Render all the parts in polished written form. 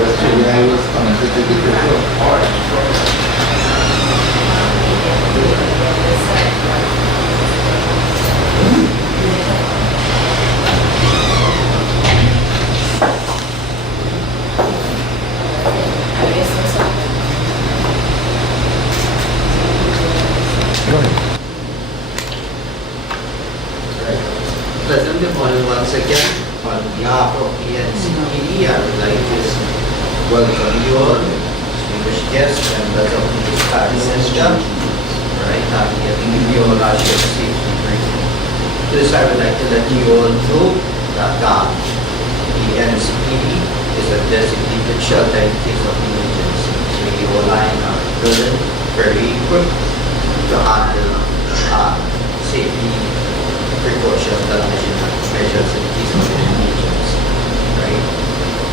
actually I was connected to the video. Pleasant good morning once again. On behalf of the Ncpd, I would like to welcome you all, distinguished guests, members of the Viscardi Center. Right, I'm here to give you all our ship safety briefing. First, I would like to let you all know that the Ncpd is a designated shelter in case of emergency. We all are in our building very equipped to handle safety precautions and measures in case of emergency, right?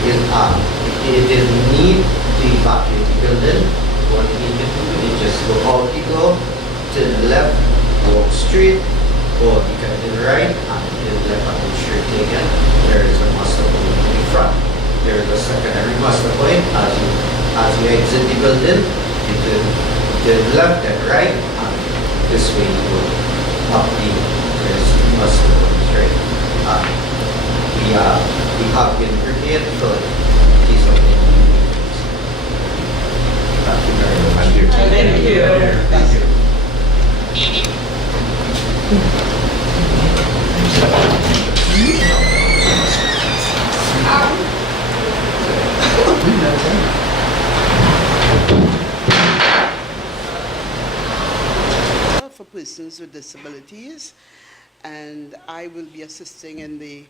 If there is need to evacuate the building, what you need to do is just go out the door, to the left, walk straight, or you can to the right, and to the left and go straight again. There is a muster point in the front. There is a secondary muster point. As you exit the building, you turn to the left and right, and this way you go up the must right. We have been prepared for these of the meetings. Thank you very much. Thank you. Thank you. For persons with disabilities, and I will be assisting in the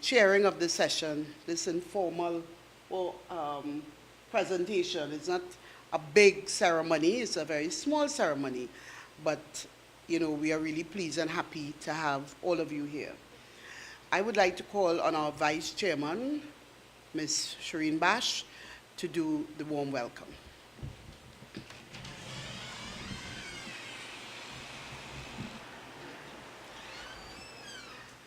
chairing of this session, this informal presentation. It's not a big ceremony, it's a very small ceremony, but you know, we are really pleased and happy to have all of you here. I would like to call on our Vice Chairman, Ms. Shireen Bash, to do the warm welcome.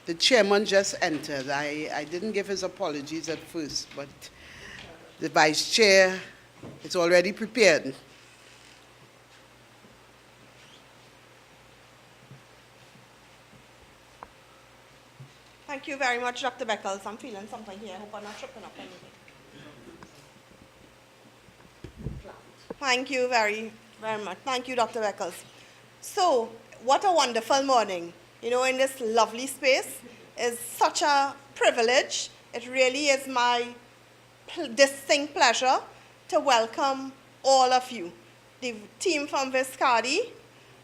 The chairman just entered. I didn't give his apologies at first, but the vice chair is already prepared. Thank you very much, Dr. Beckles. I'm feeling something here. I hope I'm not tripping up anything. Thank you very much. Thank you, Dr. Beckles. So, what a wonderful morning. You know, in this lovely space. It's such a privilege. It really is my distinct pleasure to welcome all of you. The team from Viscardi,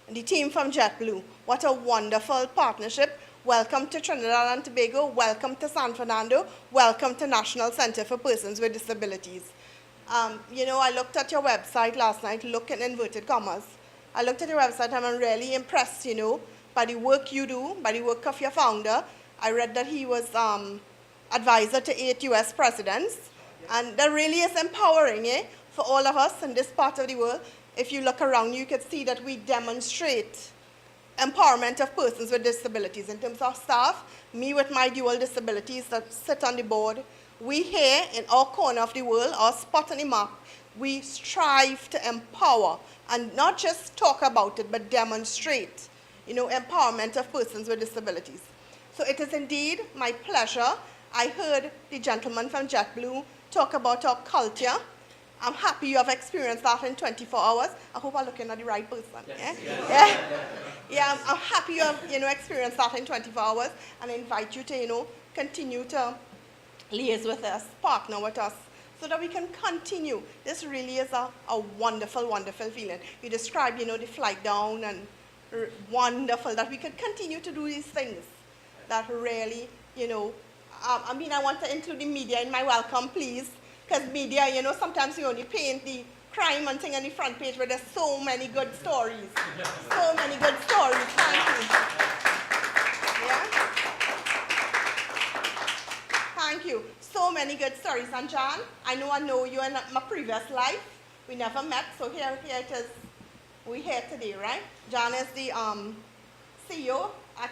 the team from JetBlue. What a wonderful partnership. Welcome to Trinidad and Tobago. Welcome to San Fernando. Welcome to National Center for Persons with Disabilities. You know, I looked at your website last night, look in inverted commas. I looked at your website and I'm really impressed, you know, by the work you do, by the work of your founder. I read that he was advisor to 8 US presidents. And that really is empowering for all of us in this part of the world. If you look around, you can see that we demonstrate empowerment of persons with disabilities. In terms of staff, me with my dual disabilities that sit on the board, we here in our corner of the world, our spot on the map, we strive to empower and not just talk about it, but demonstrate, you know, empowerment of persons with disabilities. So it is indeed my pleasure. I heard the gentleman from JetBlue talk about our culture. I'm happy you have experienced that in 24 hours. I hope I'm looking at the right person. Yes. Yeah, I'm happy you have, you know, experienced that in 24 hours, and I invite you to, you know, continue to liaise with us, partner with us, so that we can continue. This really is a wonderful, wonderful feeling. You described, you know, the flight down, and wonderful that we could continue to do these things that really, you know, I mean, I want to include the media in my welcome, please, because media, you know, sometimes we only paint the crime and thing on the front page, but there's so many good stories. So many good stories. Thank you. Yeah? Thank you. So many good stories. And John, I know you in my previous life. We never met, so here it is. We're here today, right? John is the CEO at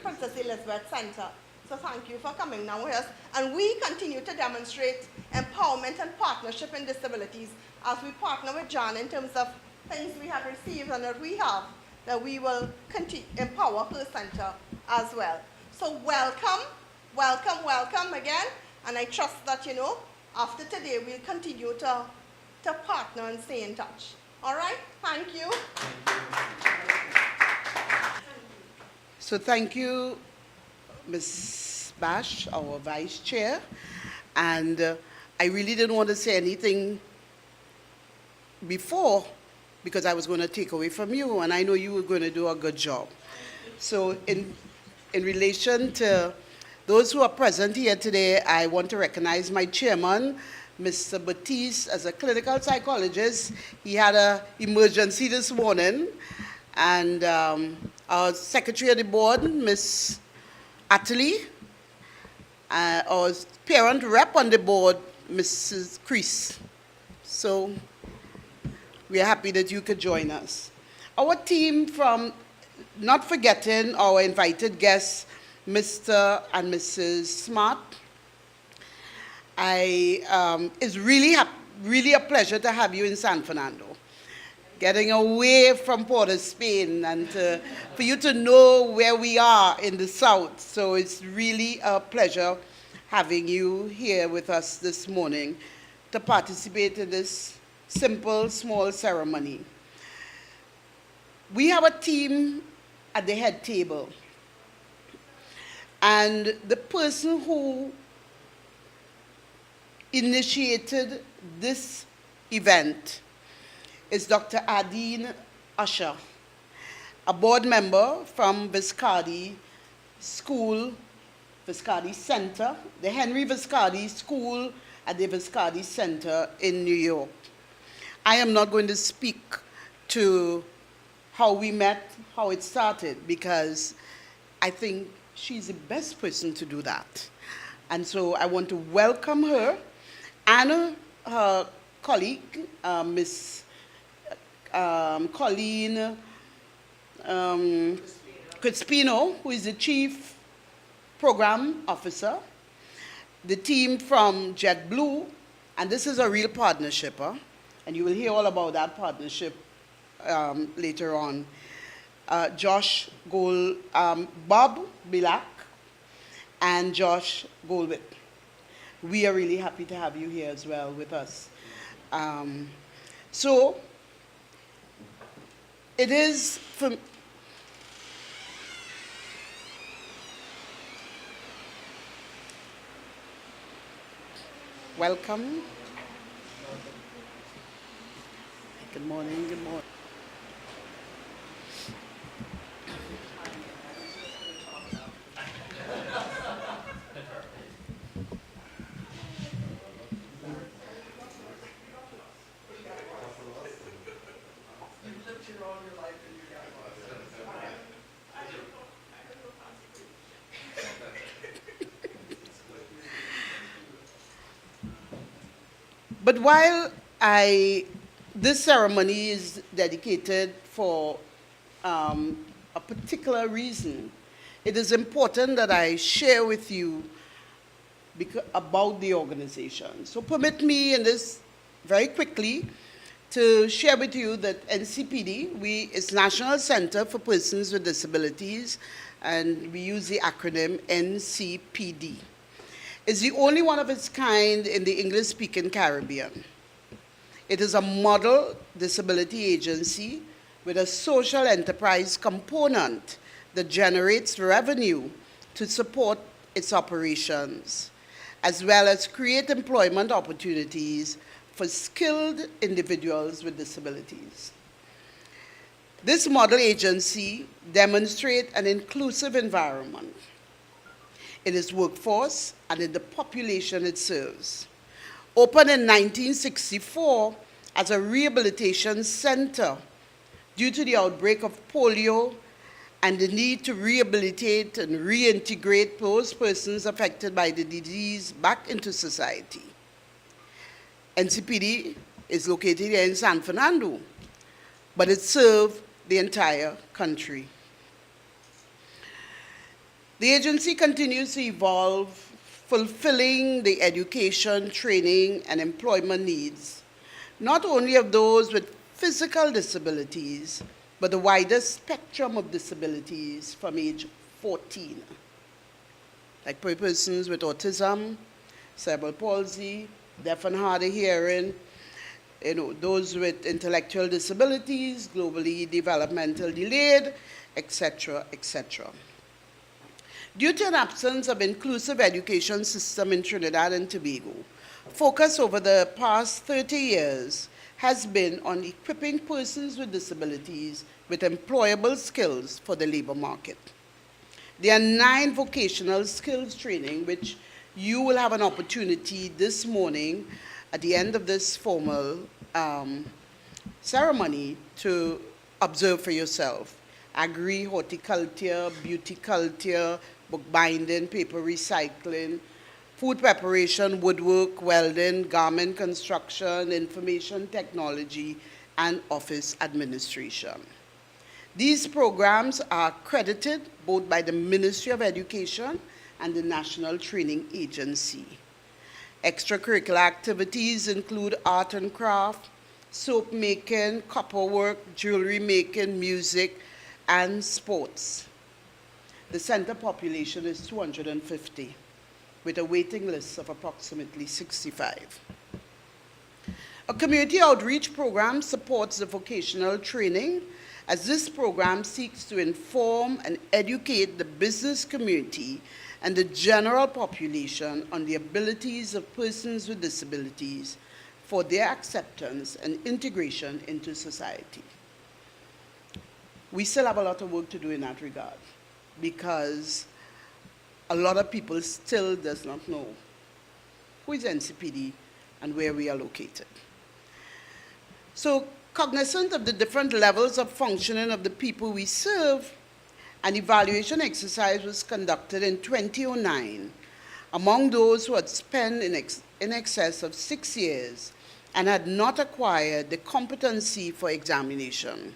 Princess Elizabeth Center. So thank you for coming now with us. And we continue to demonstrate empowerment and partnership in disabilities as we partner with Jan in terms of things we have received and that we have, that we will continue empower her center as well. So welcome, welcome, welcome again. And I trust that, you know, after today, we'll continue to partner and stay in touch. All right? Thank you. So thank you, Ms. Bash, our Vice Chair. And I really didn't want to say anything before because I was going to take away from you, and I know you were going to do a good job. So in relation to those who are present here today, I want to recognize my chairman, Mr. Batiste, as a clinical psychologist. He had an emergency this morning. And our secretary of the board, Ms. Atlee, our parent rep on the board, Mrs. Chris. So we are happy that you could join us. Our team from, not forgetting our invited guests, Mr. and Mrs. Smart. It's really a pleasure to have you in San Fernando. Getting away from Port of Spain and for you to know where we are in the south. So it's really a pleasure having you here with us this morning to participate in this simple, small ceremony. We have a team at the head table. And the person who initiated this event is Dr. Adine Usher, a board member from Viscardi School, Viscardi Center, the Henry Viscardi School at the Viscardi Center in New York. I am not going to speak to how we met, how it started, because I think she's the best person to do that. And so I want to welcome her and her colleague, Miss Colleen Crispino, who is the Chief Program Officer, the team from JetBlue, and this is a real partnership, and you will hear all about that partnership later on. Bob Bilak and Josh Goldwick. We are really happy to have you here as well with us. So it is for welcome. Good morning, good morning. But while this ceremony is dedicated for a particular reason, it is important that I share with you about the organization. So permit me in this very quickly to share with you that Ncpd, is National Center for Persons with Disabilities, and we use the acronym Ncpd. It's the only one of its kind in the English-speaking Caribbean. It is a model disability agency with a social enterprise component that generates revenue to support its operations, as well as create employment opportunities for skilled individuals with disabilities. This model agency demonstrates an inclusive environment in its workforce and in the population it serves. Opened in 1964 as a rehabilitation center due to the outbreak of polio and the need to rehabilitate and reintegrate those persons affected by the disease back into society. Ncpd is located here in San Fernando, but it serves the entire country. The agency continues to evolve, fulfilling the education, training, and employment needs, not only of those with physical disabilities, but the wider spectrum of disabilities from age 14, like persons with autism, cerebral palsy, deaf and hard of hearing, those with intellectual disabilities, globally developmental delayed, etc., etc. Due to an absence of inclusive education system in Trinidad and Tobago, focus over the past 30 years has been on equipping persons with disabilities with employable skills for the labor market. There are 9 vocational skills training, which you will have an opportunity this morning at the end of this formal ceremony to observe for yourself. Agri, horticulture, beauty culture, bookbinding, paper recycling, food preparation, woodwork, welding, garment construction, information technology, and office administration. These programs are accredited both by the Ministry of Education and the National Training Agency. Extracurricular activities include art and craft, soap making, copper work, jewelry making, music, and sports. The center population is 250, with a waiting list of approximately 65. A community outreach program supports the vocational training, as this program seeks to inform and educate the business community and the general population on the abilities of persons with disabilities for their acceptance and integration into society. We still have a lot of work to do in that regard, because a lot of people still does not know who is Ncpd and where we are located. So, cognizant of the different levels of functioning of the people we serve, an evaluation exercise was conducted in 2009 among those who had spent in excess of 6 years and had not acquired the competency for examination.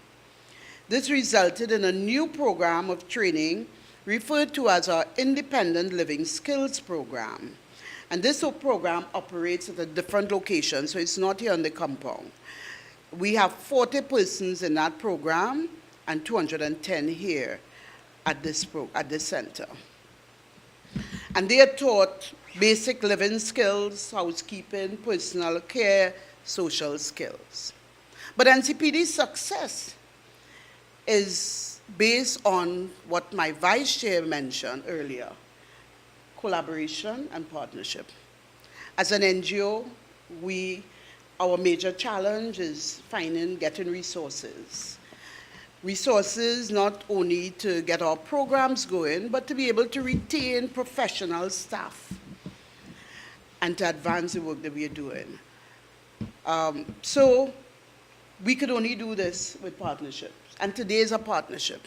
This resulted in a new program of training referred to as our Independent Living Skills Program. And this program operates at a different location, so it's not here on the compound. We have 40 persons in that program and 210 here at this center. And they are taught basic living skills, housekeeping, personal care, social skills. But Ncpd's success is based on what my vice chair mentioned earlier: collaboration and partnership. As an NGO, our major challenge is getting resources. Resources not only to get our programs going, but to be able to retain professional staff and to advance the work that we are doing. So we could only do this with partnerships. And today is a partnership.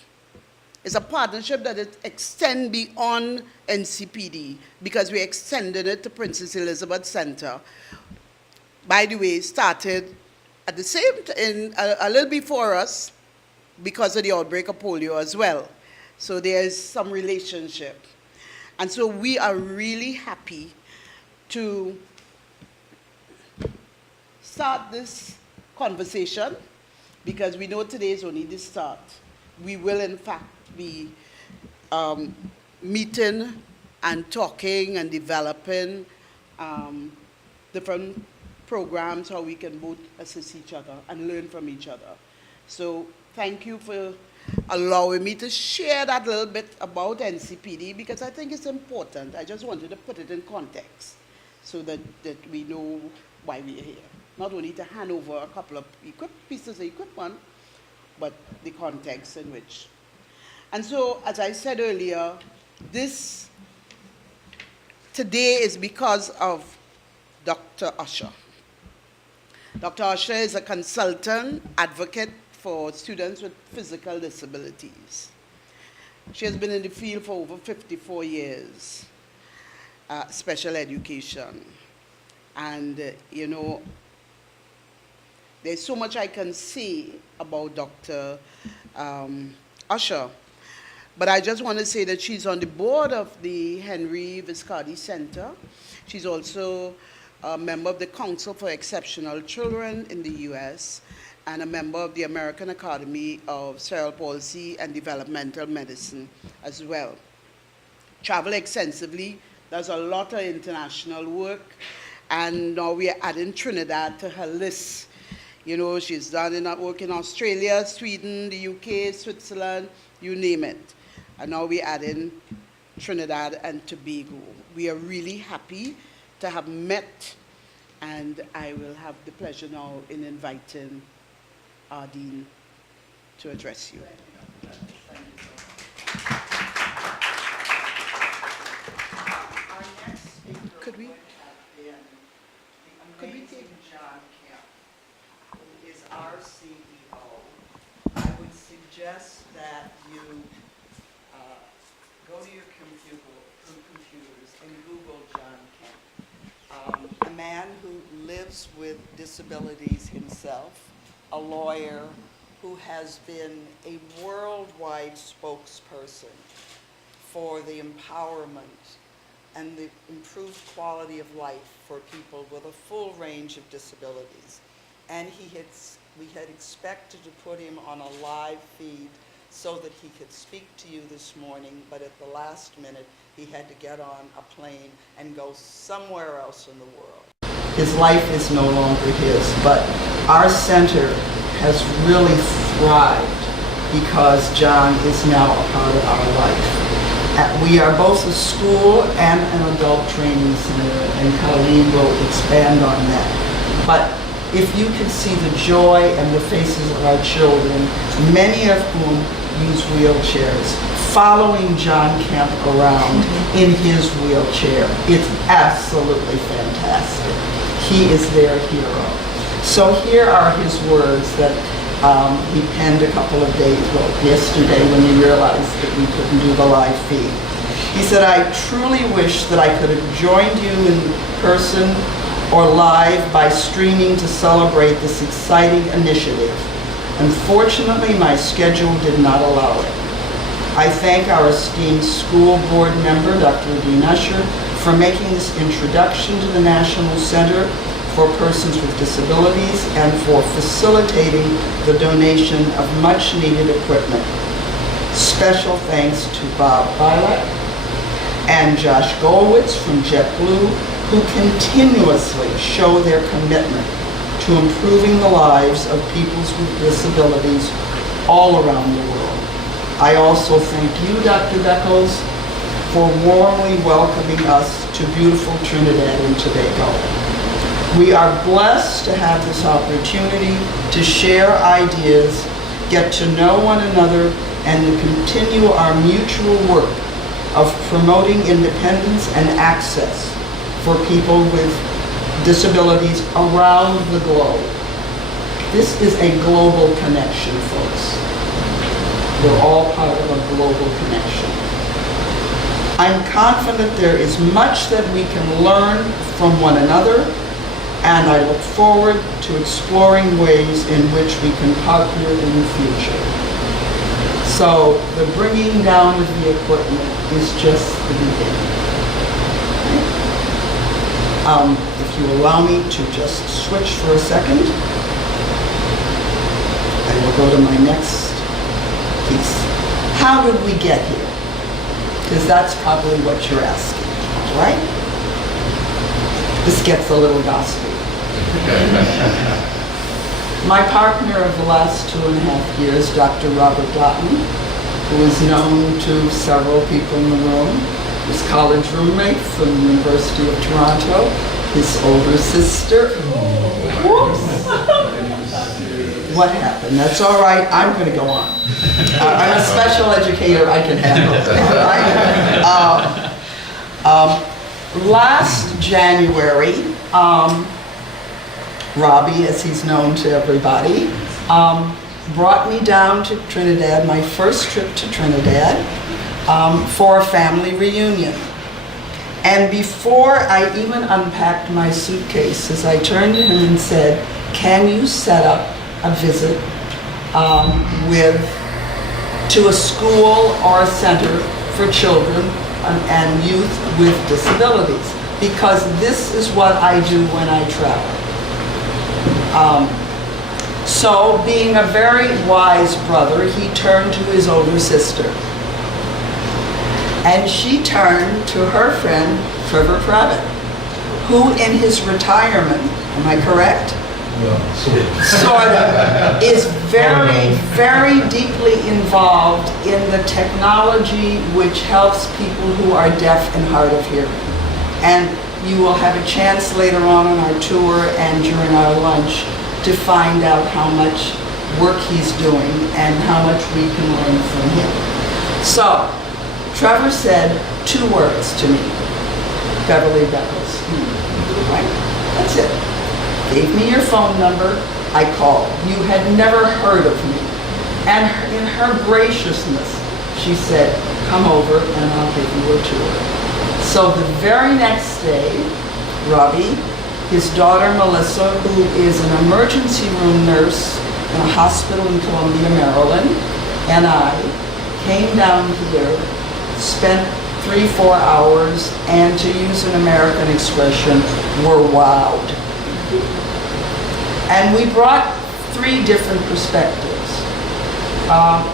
It's a partnership that extends beyond Ncpd, because we extended it to Princess Elizabeth Center. By the way, started at the same time, a little before us, because of the outbreak of polio as well. So there's some relationship. And so we are really happy to start this conversation, because we know today is only the start. We will, in fact, be meeting and talking and developing different programs, how we can both assist each other and learn from each other. So thank you for allowing me to share that little bit about Ncpd, because I think it's important. I just wanted to put it in context so that we know why we are here. Not only to hand over a couple of pieces of equipment, but the context in which. And so, as I said earlier, this today is because of Dr. Usher. Dr. Usher is a consultant advocate for students with physical disabilities. She has been in the field for over 54 years, special education. And, there's so much I can say about Dr. Usher. But I just want to say that she's on the board of the Henry Viscardi Center. She's also a member of the Council for Exceptional Children in the U.S. and a member of the American Academy of Cerebral Palsy and Developmental Medicine as well. Travel extensively, does a lot of international work, and now we are adding Trinidad to her list. You know, she's done work in Australia, Sweden, the UK, Switzerland, you name it. And now we're adding Trinidad and Tobago. We are really happy to have met, and I will have the pleasure now in inviting Ardeen to address you. Our next speaker Could we? would have been the amazing John Kemp, who is our CEO. I would suggest that you go to your computers and Google John Kemp. A man who lives with disabilities himself, a lawyer who has been a worldwide spokesperson for the empowerment and the improved quality of life for people with a full range of disabilities. And we had expected to put him on a live feed so that he could speak to you this morning, but at the last minute, he had to get on a plane and go somewhere else in the world. His life is no longer his, but our center has really thrived because John is now a part of our life. We are both a school and an adult training center, and Colleen will expand on that. But if you could see the joy and the faces of our children, many of whom use wheelchairs, following John Kemp around in his wheelchair. It's absolutely fantastic. He is their hero. So here are his words that he penned a couple of days, yesterday when he realized that we couldn't do the live feed. He said, "I truly wish that I could have joined you in person or live by streaming to celebrate this exciting initiative. Unfortunately, my schedule did not allow it. I thank our esteemed school board member, Dr. Dean Usher, for making this introduction to the National Center for Persons with Disabilities and for facilitating the donation of much needed equipment. Special thanks to Bob Bilek and Josh Golwitz from JetBlue, who continuously show their commitment to improving the lives of people with disabilities all around the world. I also thank you, Dr. Beckles, for warmly welcoming us to beautiful Trinidad and Tobago. We are blessed to have this opportunity to share ideas, get to know one another, and to continue our mutual work of promoting independence and access for people with disabilities around the globe. This is a global connection, folks. We're all part of a global connection. I'm confident there is much that we can learn from one another, and I look forward to exploring ways in which we can partner in the future. So the bringing down of the equipment is just the beginning. If you allow me to just switch for a second, I will go to my next piece. How did we get here? Because that's probably what you're asking, right? This gets a little gospel. My partner of the last 2.5 years, Dr. Robert Dotton, who is known to several people in the room, his college roommate from the University of Toronto, his older sister. Whoops. What happened? That's all right. I'm going to go on. I'm a special educator. I can handle it. All right? Last January, Robbie, as he's known to everybody, brought me down to Trinidad, my first trip to Trinidad, for a family reunion. And before I even unpacked my suitcases, I turned to him and said, "Can you set up a visit with to a school or a center for children and youth with disabilities, because this is what I do when I travel. So, being a very wise brother, he turned to his older sister. And she turned to her friend, Trevor Pravitt, who in his retirement, am I correct? Sort of, is very, very deeply involved in the technology which helps people who are deaf and hard of hearing. And you will have a chance later on our tour and during our lunch to find out how much work he's doing and how much we can learn from him. So, Trevor said 2 words to me, Beverly Beckles. Right? That's it. Gave me your phone number, I called. You had never heard of me. And in her graciousness, she said, come over and I'll give you a tour. So the very next day, Robbie, his daughter Melissa, who is an emergency room nurse in a hospital in Columbia, Maryland, and I came down here, spent 3-4 hours, and to use an American expression, were wowed. And we brought 3 different perspectives.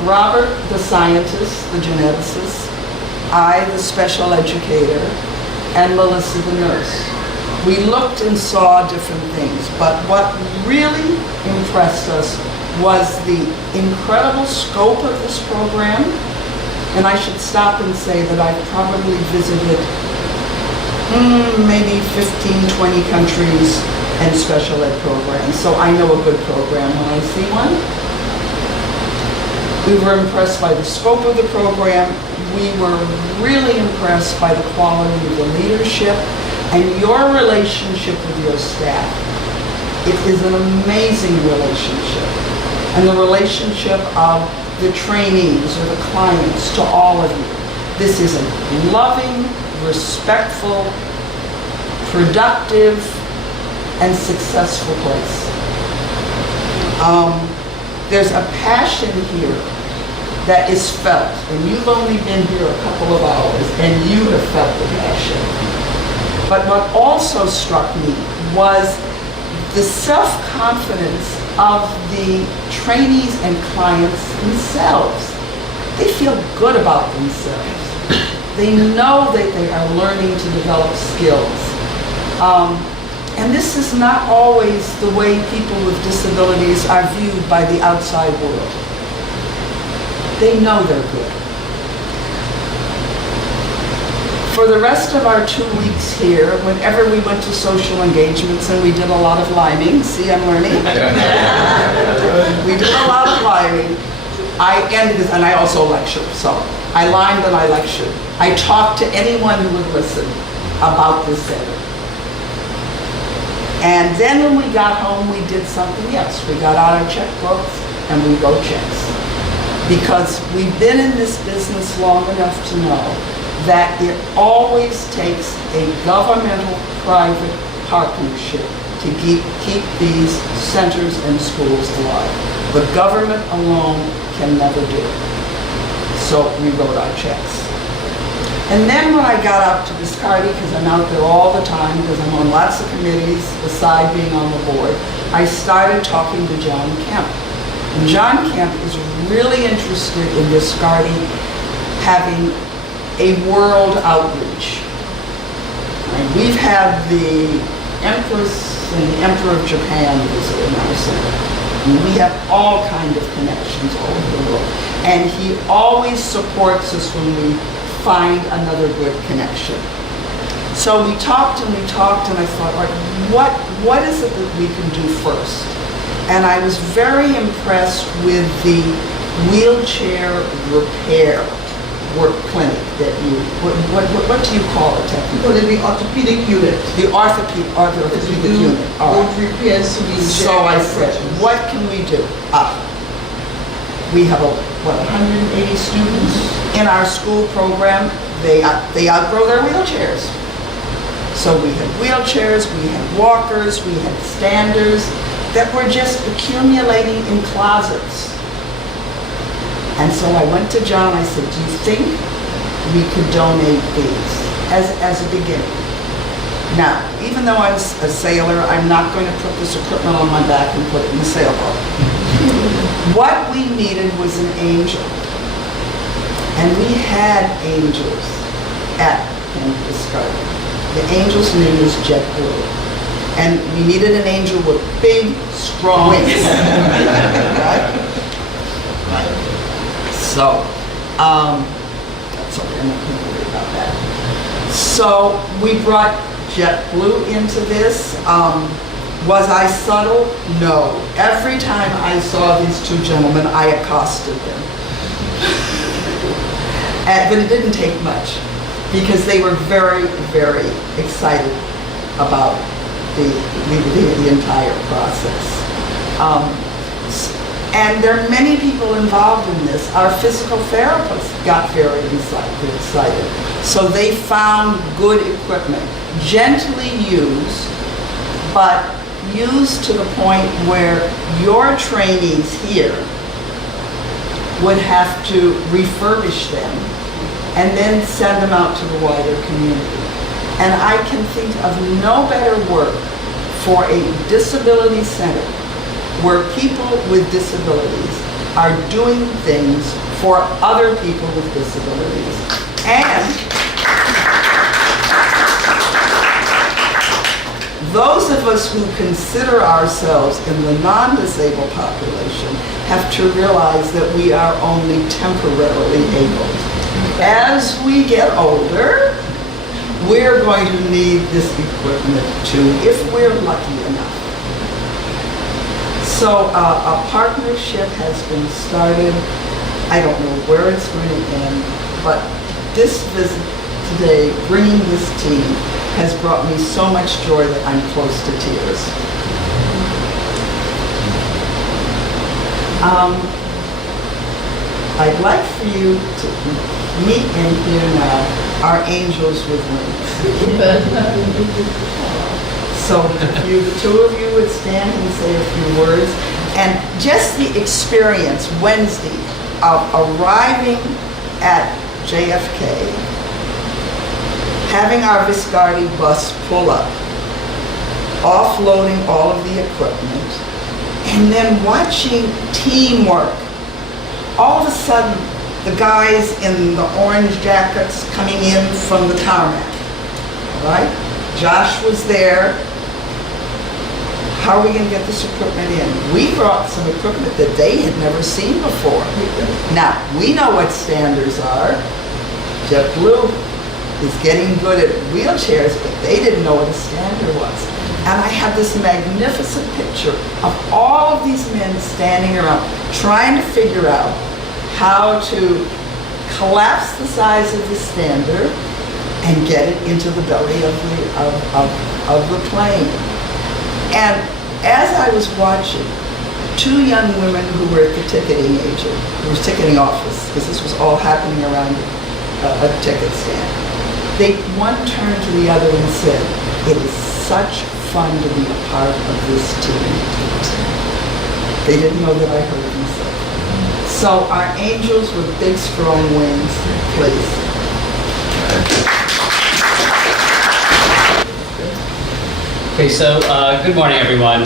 Robert, the scientist, the geneticist, I, the special educator, and Melissa, the nurse. We looked and saw different things, but what really impressed us was the incredible scope of this program. And I should stop and say that I've probably visited maybe 15, 20 countries and special ed programs. So I know a good program when I see one. We were impressed by the scope of the program. We were really impressed by the quality of the leadership and your relationship with your staff. It is an amazing relationship. And the relationship of the trainees or the clients to all of you. This is a loving, respectful, productive, and successful place. There's a passion here that is felt, and you've only been here a couple of hours, and you have felt the passion. But what also struck me was the self-confidence of the trainees and clients themselves. They feel good about themselves. They know that they are learning to develop skills. And this is not always the way people with disabilities are viewed by the outside world. They know they're good. For the rest of our 2 weeks here, whenever we went to social engagements, and we did a lot of liming, see, I'm learning. We did a lot of liming. And I also lecture, so I limed and I lectured. I talked to anyone who would listen about this center. And then when we got home, we did something else. We got out our checkbooks and we wrote checks. Because we've been in this business long enough to know that it always takes a governmental-private partnership to keep these centers and schools alive. The government alone can never do it. So we wrote our checks. And then when I got up to Viscardi, because I'm out there all the time, because I'm on lots of committees beside being on the board, I started talking to John Kemp. And John Kemp is really interested in Viscardi having a world outreach. And we've had the Empress and the Emperor of Japan visit in our center. And we have all kinds of connections all over the world. And he always supports us when we find another good connection. So we talked and I thought, all right, what is it that we can do first? And I was very impressed with the wheelchair repair work clinic that you, what do you call it technically? The orthopedic unit. The orthopedic unit. All right. Both repairs to the So I said, what can we do? We have 180 students in our school program. They outgrow their wheelchairs. So we had wheelchairs, we had walkers, we had standers that were just accumulating in closets. And so I went to John, I said, do you think we could donate these as a beginning? Now, even though I'm a sailor, I'm not going to put this equipment on my back and put it in the sailboat. What we needed was an angel. And we had angels at Viscardi. The angel's name is JetBlue. And we needed an angel with big, strong wings. Right? So, that's okay, I'm not going to worry about that. So we brought JetBlue into this. Was I subtle? No. Every time I saw these two gentlemen, I accosted them. But it didn't take much because they were very, very excited about the entire process. And there are many people involved in this. Our physical therapists got very excited. So they found good equipment, gently used, but used to the point where your trainees here would have to refurbish them and then send them out to the wider community. And I can think of no better work for a disability center where people with disabilities are doing things for other people with disabilities. And those of us who consider ourselves in the non-disabled population have to realize that we are only temporarily able. As we get older, we're going to need this equipment too, if we're lucky enough. So a partnership has been started. I don't know where it's going to end, but this visit today, bringing this team, has brought me so much joy that I'm close to tears. I'd like for you to meet and hear now our angels with wings. So if you, the two of you would stand and say a few words. And just the experience Wednesday of arriving at JFK, having our Viscardi bus pull up, offloading all of the equipment, and then watching teamwork. All of a sudden, the guys in the orange jackets coming in from the tarmac, all right? Josh was there. How are we going to get this equipment in? We brought some equipment that they had never seen before. Now, we know what standards are. JetBlue is getting good at wheelchairs, but they didn't know what a standard was. And I have this magnificent picture of all of these men standing around trying to figure out how to collapse the size of the standard and get it into the belly of the plane. And as I was watching, two young women who were at the ticketing agent, who was ticketing office, because this was all happening around a ticket stand, one turned to the other and said, "It is such fun to be a part of this team." They didn't know that I heard them say. So our angels with big strong wings, please. Okay, so good morning, everyone.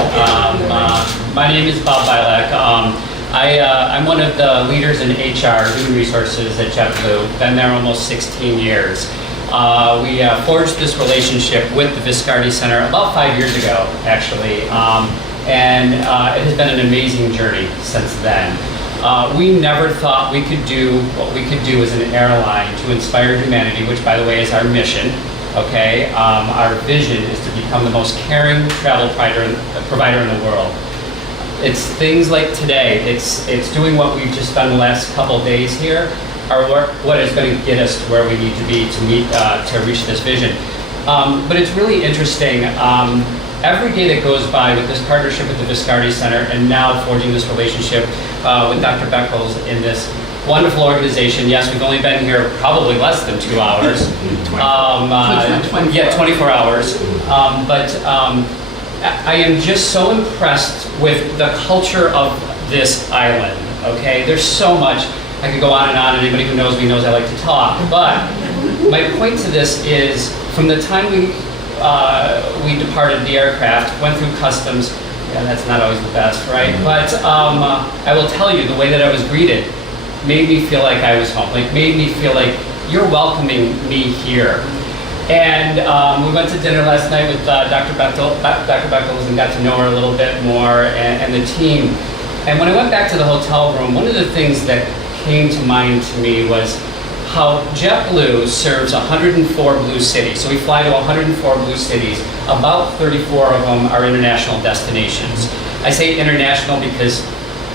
My name is Bob Bilek. I'm one of the leaders in HR, Human Resources at JetBlue. Been there almost 16 years. We forged this relationship with the Viscardi Center about 5 years ago, actually, and it has been an amazing journey since then. We never thought we could do what we could do as an airline to inspire humanity, which, by the way, is our mission. Okay, our vision is to become the most caring travel provider in the world. It's things like today. It's doing what we've just done the last couple of days here, are what is going to get us to where we need to be to reach this vision. But it's really interesting. Every day that goes by with this partnership with the Viscardi Center and now forging this relationship with Dr. Beckles in this wonderful organization. Yes, we've only been here probably less than 2 hours. 24 hours. But I am just so impressed with the culture of this island, okay? There's so much. I could go on, and anybody who knows me knows I like to talk. But my point to this is, from the time we departed the aircraft, went through customs, yeah, that's not always the best, right? But I will tell you, the way that I was greeted made me feel like I was home, like made me feel like you're welcoming me here. And we went to dinner last night with Dr. Beckles and got to know her a little bit more, and the team. And when I went back to the hotel room, one of the things that came to mind to me was how JetBlue serves 104 blue cities. So we fly to 104 blue cities. About 34 of them are international destinations. I say international because,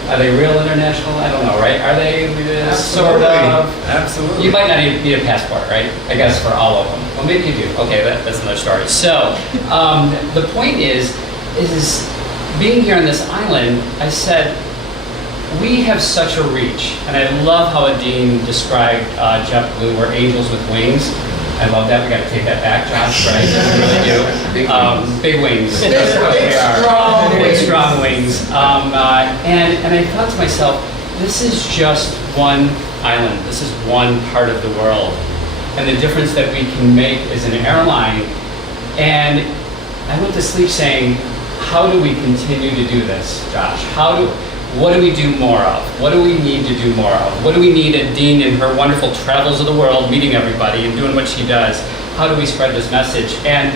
are they real international? I don't know, right? Are they sort of? Absolutely. You might not even need a passport, right? I guess for all of them. Well, maybe you do. Okay, that's another story. So the point is being here on this island, I said, we have such a reach, and I love how a dean described JetBlue, we're angels with wings. I love that. We got to take that back, Josh, right? We really do. Big wings. That's what they are. Big, strong wings. And I thought to myself, this is just one island. This is one part of the world. And the difference that we can make as an airline. And I went to sleep saying, how do we continue to do this, Josh? What do we do more of? What do we need to do more of? What do we need a dean in her wonderful travels of the world, meeting everybody and doing what she does? How do we spread this message? And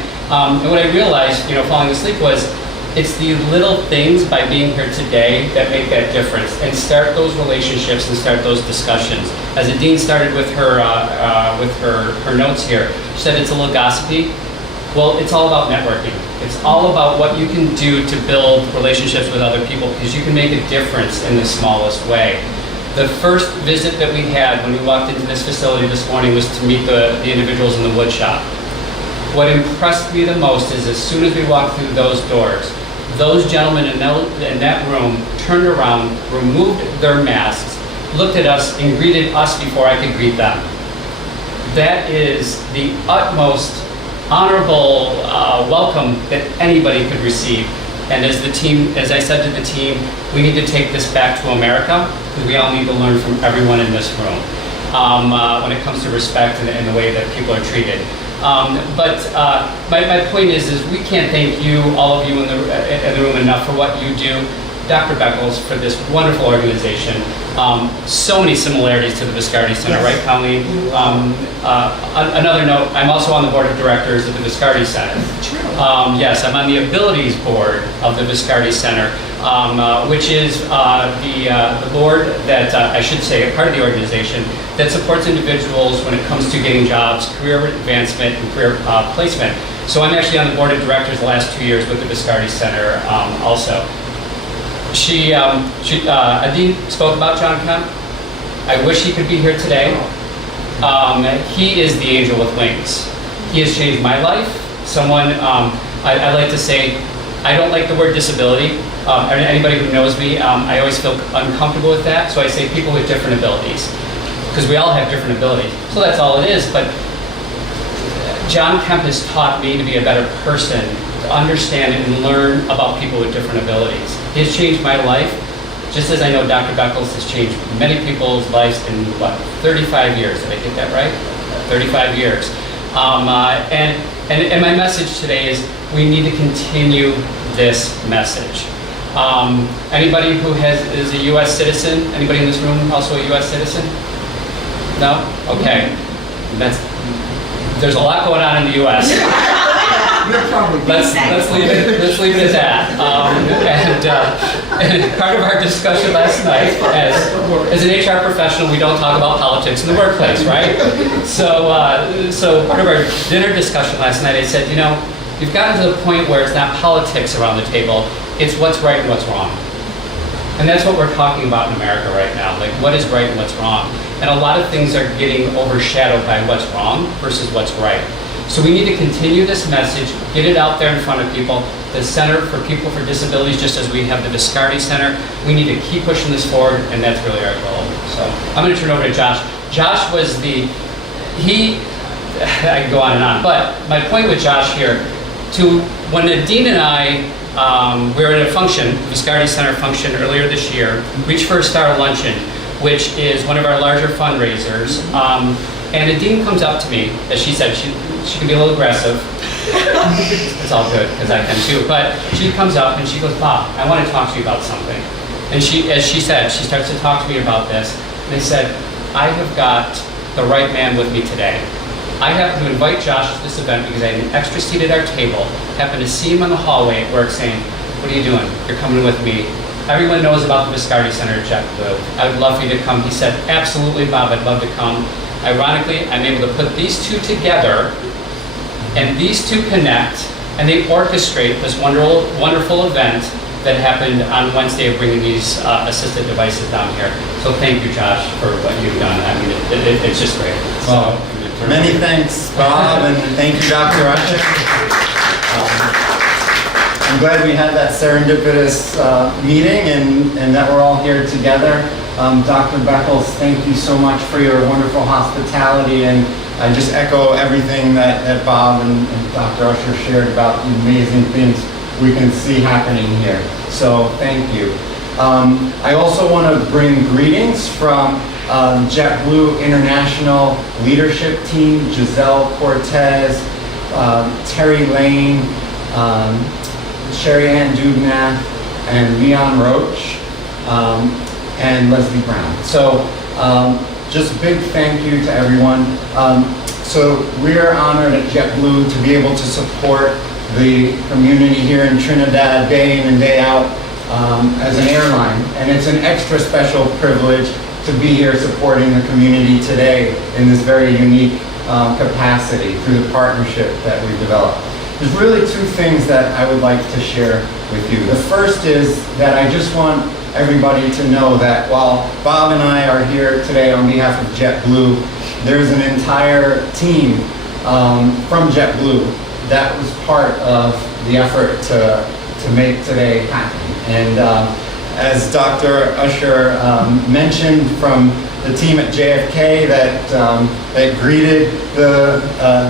what I realized, falling asleep was, it's the little things by being here today that make that difference, and start those relationships and start those discussions. As the dean started with her notes here, she said it's a little gossipy. Well, it's all about networking. It's all about what you can do to build relationships with other people, because you can make a difference in the smallest way. The first visit that we had when we walked into this facility this morning was to meet the individuals in the wood shop. What impressed me the most is, as soon as we walked through those doors, those gentlemen in that room turned around, removed their masks, looked at us, and greeted us before I could greet them. That is the utmost honorable welcome that anybody could receive. And as I said to the team, we need to take this back to America, because we all need to learn from everyone in this room when it comes to respect and the way that people are treated. My point is we can't thank you, all of you in the room, enough for what you do. Dr. Beckles, for this wonderful organization. So many similarities to the Viscardi Center, right, Colleen? Another note, I'm also on the board of directors of the Viscardi Center. Yes, I'm on the abilities board of the Viscardi Center, which is the board that, I should say, a part of the organization that supports individuals when it comes to getting jobs, career advancement, and career placement. So I'm actually on the board of directors the last 2 years with the Viscardi Center also. Adine spoke about John Kemp. I wish he could be here today. He is the angel with wings. He has changed my life. I like to say, I don't like the word disability. Anybody who knows me, I always feel uncomfortable with that. So I say people with different abilities, because we all have different abilities. So that's all it is. But John Kemp has taught me to be a better person, to understand and learn about people with different abilities. He has changed my life, just as I know Dr. Beckles has changed many people's lives in, 35 years? Did I get that right? 35 years. And my message today is we need to continue this message. Anybody who is a U.S. citizen? Anybody in this room also a U.S. citizen? No? Okay. There's a lot going on in the U.S. Let's leave it at that. And part of our discussion last night, as an HR professional, we don't talk about politics in the workplace, right? So part of our dinner discussion last night, I said, you've gotten to the point where it's not politics around the table, it's what's right and what's wrong. And that's what we're talking about in America right now, like what is right and what's wrong. And a lot of things are getting overshadowed by what's wrong versus what's right. So we need to continue this message, get it out there in front of people. The Center for People with Disabilities, just as we have the Viscardi Center, we need to keep pushing this forward, and that's really our goal. So I'm going to turn it over to Josh. Josh was I can go on and on, but my point with Josh here, when the Dean and I, we were at a function, Viscardi Center function earlier this year, Reach for a Star luncheon. which is one of our larger fundraisers. And Nadine comes up to me, as she said, she can be a little aggressive. It's all good, because I can too. But she comes up and she goes, Bob, I want to talk to you about something. And she, as she said, she starts to talk to me about this. And I said, I have got the right man with me today. I happened to invite Josh to this event because I had an extra seat at our table. Happened to see him in the hallway at work saying, what are you doing? You're coming with me. Everyone knows about the Viscardi Center at JetBlue. I would love for you to come. He said, absolutely, Bob, I'd love to come. Ironically, I'm able to put these two together, and these two connect, and they orchestrate this wonderful event that happened on Wednesday of bringing these assistive devices down here. So thank you, Josh, for what you've done. I mean, it's just great. Well, many thanks, Bob, and thank you, Dr. Usher. I'm glad we had that serendipitous meeting and that we're all here together. Dr. Beckles, thank you so much for your wonderful hospitality, and I just echo everything that Bob and Dr. Usher shared about the amazing things we can see happening here. So thank you. I also want to bring greetings from JetBlue International Leadership Team, Giselle Cortez, Terry Lane, Sherry Ann Dubnath, and Leon Roach, and Leslie Brown. So just a big thank you to everyone. So we're honored at JetBlue to be able to support the community here in Trinidad day in and day out as an airline. And it's an extra special privilege to be here supporting the community today in this very unique capacity through the partnership that we've developed. There's really two things that I would like to share with you. The first is that I just want everybody to know that while Bob and I are here today on behalf of JetBlue, there's an entire team from JetBlue that was part of the effort to make today happen. And as Dr. Usher mentioned, from the team at JFK that greeted the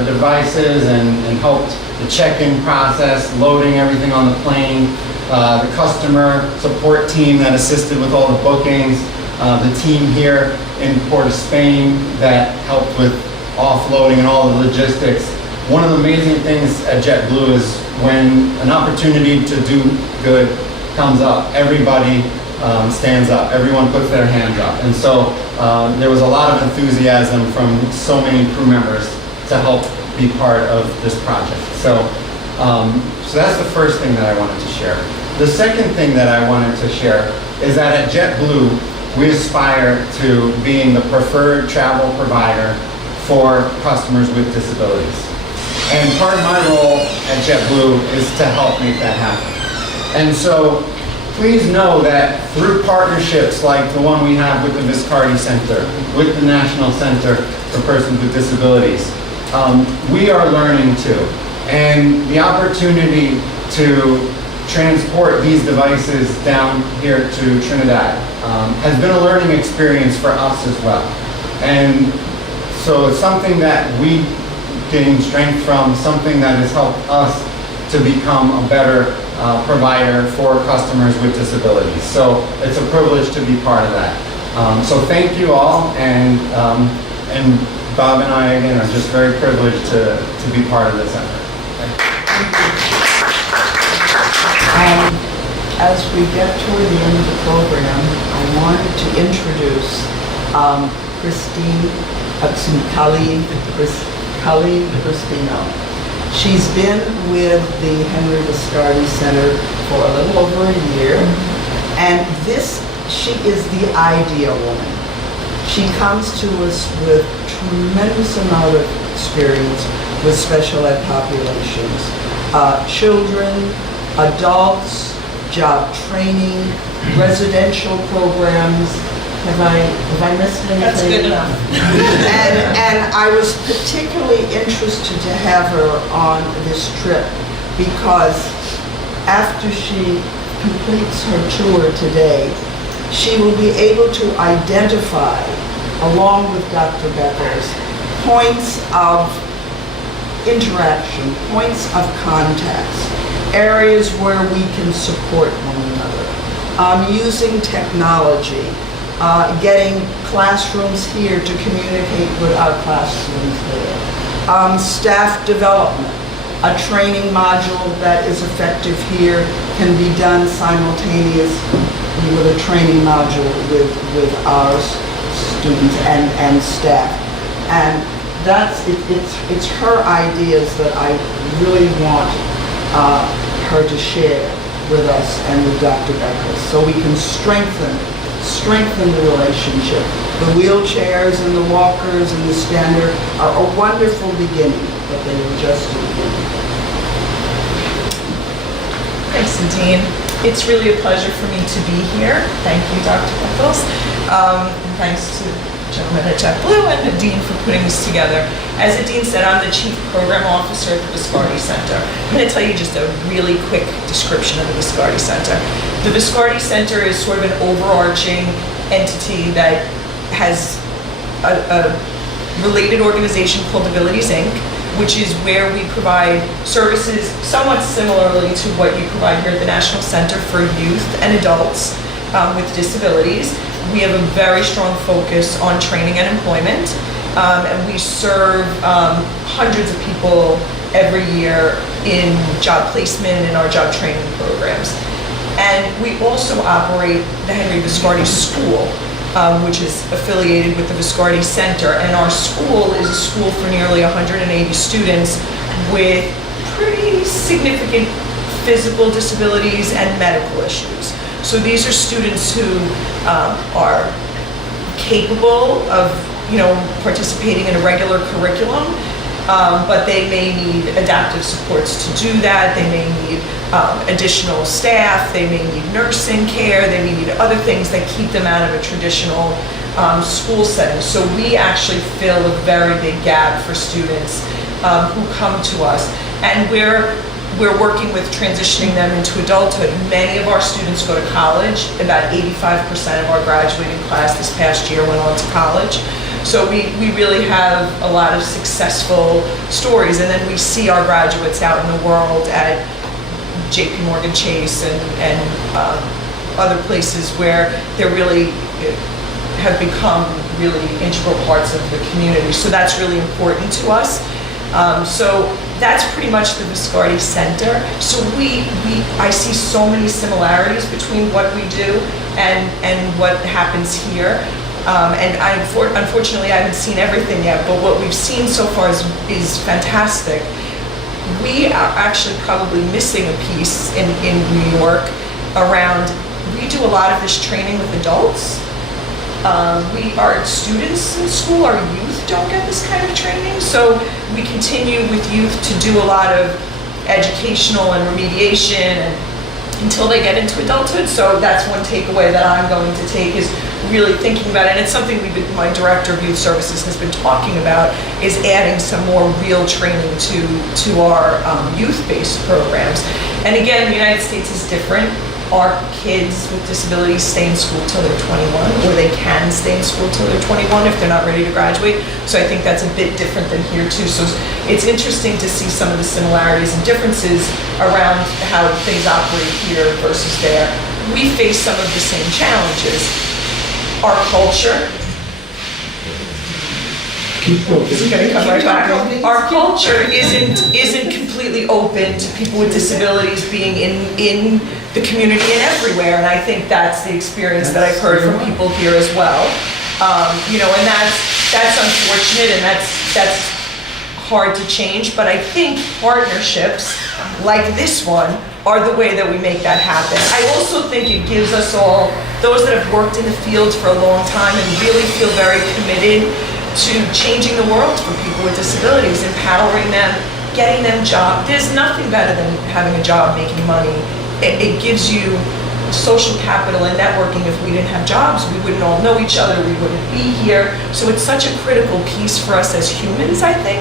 devices and helped the check-in process, loading everything on the plane, the customer support team that assisted with all the bookings, the team here in Port of Spain that helped with offloading and all the logistics. One of the amazing things at JetBlue is when an opportunity to do good comes up, everybody stands up, everyone puts their hands up. And so there was a lot of enthusiasm from so many crew members to help be part of this project. So that's the first thing that I wanted to share. The second thing that I wanted to share is that at JetBlue, we aspire to being the preferred travel provider for customers with disabilities. And part of my role at JetBlue is to help make that happen. And so please know that through partnerships like the one we have with the Viscardi Center, with the National Center for Persons with Disabilities, we are learning too. And the opportunity to transport these devices down here to Trinidad has been a learning experience for us as well. And so it's something that we gain strength from, something that has helped us to become a better provider for customers with disabilities. So it's a privilege to be part of that. So thank you all, and Bob and I, again, are just very privileged to be part of this effort. As we get toward the end of the program, I wanted to introduce Colleen Cristino. She's been with the Henry Viscardi Center for a little over a year, and she is the ideal woman. She comes to us with tremendous amount of experience with special ed populations, children, adults, job training, residential programs. Have I missed anything? That's good enough. And I was particularly interested to have her on this trip because after she completes her tour today, she will be able to identify, along with Dr. Beckles, points of interaction, points of contacts, areas where we can support one another, using technology getting classrooms here to communicate with our classrooms there. Staff development, a training module that is effective here can be done simultaneously with a training module with our students and staff. And it's her ideas that I really want her to share with us and with Dr. Beckles, so we can strengthen the relationship. The wheelchairs and the walkers and the stander are a wonderful beginning, but they are just a beginning. Thanks, Nadine. It's really a pleasure for me to be here. Thank you, Dr. Beckles. And thanks to the gentleman at JetBlue and Nadine for putting this together. As Nadine said, I'm the Chief Program Officer at the Viscardi Center. I'm going to tell you just a really quick description of the Viscardi Center. The Viscardi Center is sort of an overarching entity that has a related organization called Abilities Inc., which is where we provide services somewhat similarly to what you provide here at the National Center for Youth and Adults with Disabilities. We have a very strong focus on training and employment, and we serve hundreds of people every year in job placement and our job training programs. And we also operate the Henry Viscardi School, which is affiliated with the Viscardi Center. And our school is a school for nearly 180 students with pretty significant physical disabilities and medical issues. So these are students who are capable of, participating in a regular curriculum, but they may need adaptive supports to do that. They may need additional staff. They may need nursing care. They may need other things that keep them out of a traditional school setting. So we actually fill a very big gap for students who come to us. And we're working with transitioning them into adulthood. Many of our students go to college. About 85% of our graduating class this past year went on to college. So we really have a lot of successful stories. And then we see our graduates out in the world at JP Morgan Chase and other places where they're really have become really integral parts of the community. So that's really important to us. So that's pretty much the Viscardi Center. So I see so many similarities between what we do and what happens here. And unfortunately, I haven't seen everything yet, but what we've seen so far is fantastic. We are actually probably missing a piece in New York around, we do a lot of this training with adults. Our students in school, our youth don't get this kind of training, so we continue with youth to do a lot of educational and remediation and until they get into adulthood. So that's one takeaway that I'm going to take, is really thinking about it. And it's something my director of youth services has been talking about, is adding some more real training to our youth-based programs. And again, the United States is different. Our kids with disabilities stay in school till they're 21, or they can stay in school till they're 21 if they're not ready to graduate. So I think that's a bit different than here too. So it's interesting to see some of the similarities and differences around how things operate here versus there. We face some of the same challenges. Our culture, this is going to come right back. Our culture isn't completely open to people with disabilities being in the community and everywhere, and I think that's the experience that I've heard from people here as well. And that's unfortunate, and that's hard to change. But I think partnerships like this one are the way that we make that happen. I also think it gives us all, those that have worked in the field for a long time and really feel very committed to changing the world for people with disabilities, empowering them, getting them jobs. There's nothing better than having a job, making money. It gives you social capital and networking. If we didn't have jobs, we wouldn't all know each other, we wouldn't be here. So it's such a critical piece for us as humans, I think.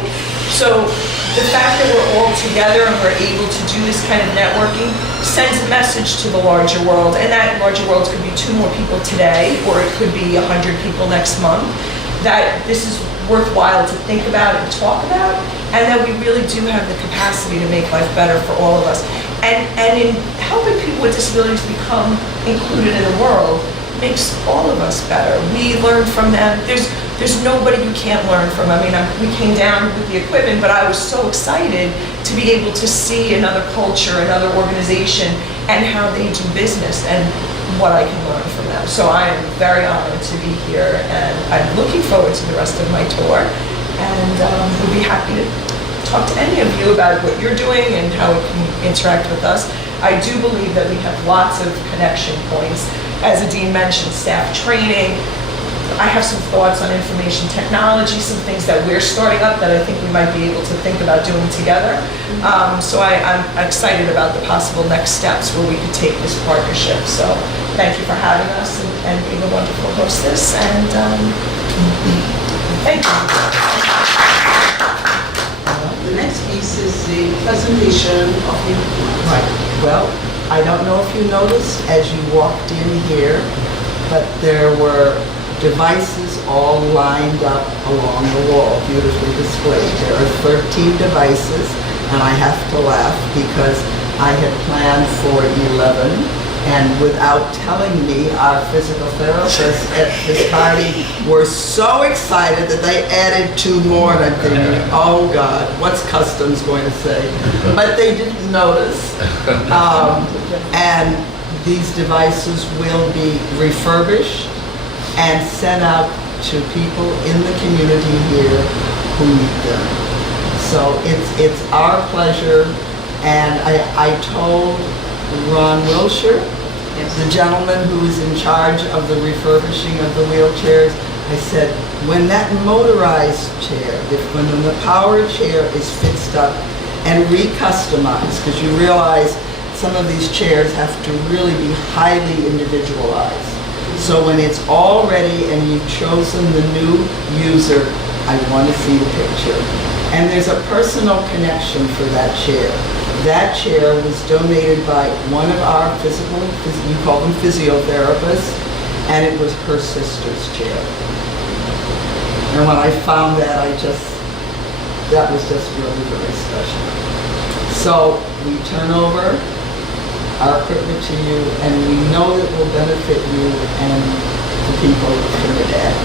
So the fact that we're all together and we're able to do this kind of networking sends a message to the larger world. And that larger world could be 2 more people today, or it could be 100 people next month. That this is worthwhile to think about and talk about, and that we really do have the capacity to make life better for all of us. And in helping people with disabilities become included in the world, makes all of us better. We learn from them. There's nobody you can't learn from. I mean, we came down with the equipment, but I was so excited to be able to see another culture, another organization, and how they do business and what I can learn from them. So I am very honored to be here, and I'm looking forward to the rest of my tour, and we'll be happy to talk to any of you about what you're doing and how it can interact with us. I do believe that we have lots of connection points. As Adine mentioned, staff training. I have some thoughts on information technology, some things that we're starting up that I think we might be able to think about doing together. So I'm excited about the possible next steps where we could take this partnership. So thank you for having us and being a wonderful hostess. And thank you. The next piece is the presentation of the... Right. Well, I don't know if you noticed as you walked in here, but there were devices all lined up along the wall, beautifully displayed. There are 13 devices, and I have to laugh because I had planned for 11, and without telling me, our physical therapists at Viscardi were so excited that they added 2 more, and I'm thinking, oh God, what's customs going to say? But they didn't notice. And these devices will be refurbished and sent out to people in the community here who need them. So it's our pleasure, and I told Ron Wilshire, the gentleman who is in charge of the refurbishing of the wheelchairs, I said, when that motorized chair, when the power chair is fixed up and recustomized, because you realize some of these chairs have to really be highly individualized. So when it's all ready and you've chosen the new user, I want to see the picture. And there's a personal connection for that chair. That chair was donated by one of our we call them physiotherapists, and it was her sister's chair. And when I found that, that was just really, very special. So we turn over our equipment to you, and we know that will benefit you and the people of Trinidad.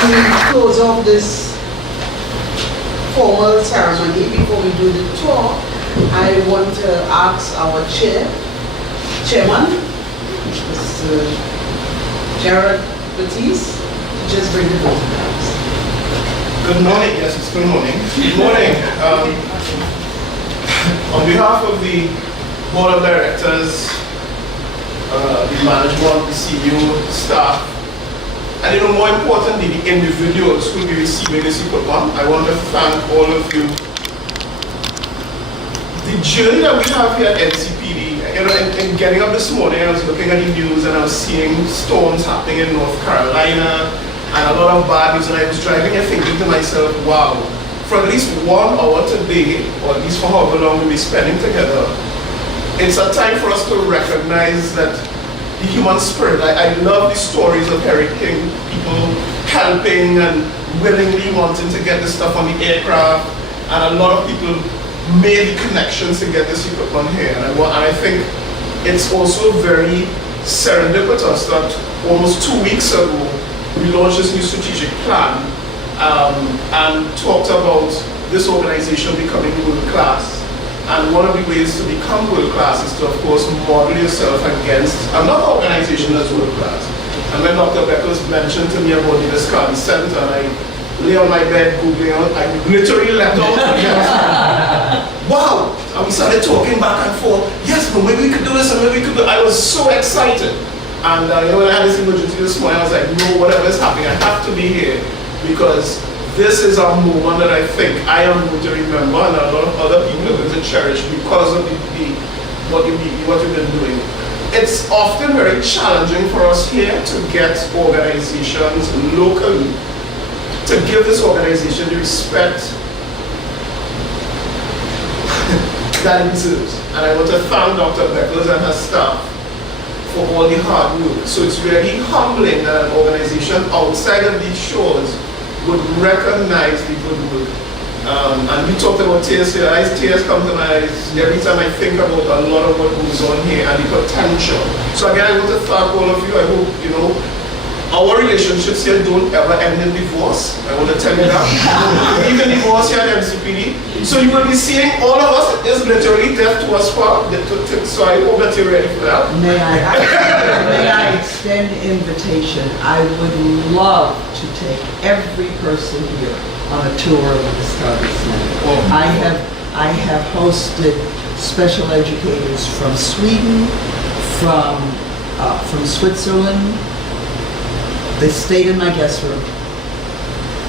To close off this formal ceremony, before we do the tour, I want to ask our chairman, Mr. Jared Batiste, to just bring the photographs. Good morning. Yes, it's good morning. Good morning. On behalf of the Board of Directors, the management, the CEO, staff, and even more importantly, the individuals who will be receiving this equipment, I want to thank all of you. The journey that we have here at Ncpd, in getting up this morning, I was looking at the news and I was seeing storms happening in North Carolina, and a lot of bad news, and I was driving and thinking to myself, wow, for at least 1 hour today, or at least for however long we'll be spending together, it's a time for us to recognize that the human spirit. I love the stories of hurricane, people helping and willingly wanting to get this stuff on the aircraft, and a lot of people made the connections to get this equipment here. And I think it's also very serendipitous that almost 2 weeks ago, we launched this new strategic plan and talked about this organization becoming world class. And one of the ways to become world class is to, of course, model yourself against another organization that's world class. And when Dr. Beckles mentioned to me about the Viscardi Center, and I lay on my bed Googling, I literally left off. Wow! And we started talking back and forth. Yes, but maybe we could do this and maybe we could do it. I was so excited. And when I had this emergency this morning, I was like, no, whatever is happening, I have to be here, because this is a moment that I think I am going to remember, and a lot of other people are going to cherish because of what you've been doing. It's often very challenging for us here to get organizations locally to give this organization the respect that it deserves. And I want to thank Dr. Beckles and her staff for all the hard work. So it's really humbling that an organization outside of these shores would recognize the good work And we talked about tears here. Tears come to my eyes every time I think about a lot of what goes on here and the potential. So again, I want to thank all of you. I hope, you know, our relationships here don't ever end in divorce. I want to tell you that. Even divorce here at Ncpd. So you will be seeing all of us is literally death to us. So I hope that you're ready for that. May I extend an invitation? I would love to take every person here on a tour of the Viscardi Center. I have hosted special educators from Sweden, from Switzerland. They stayed in my guest room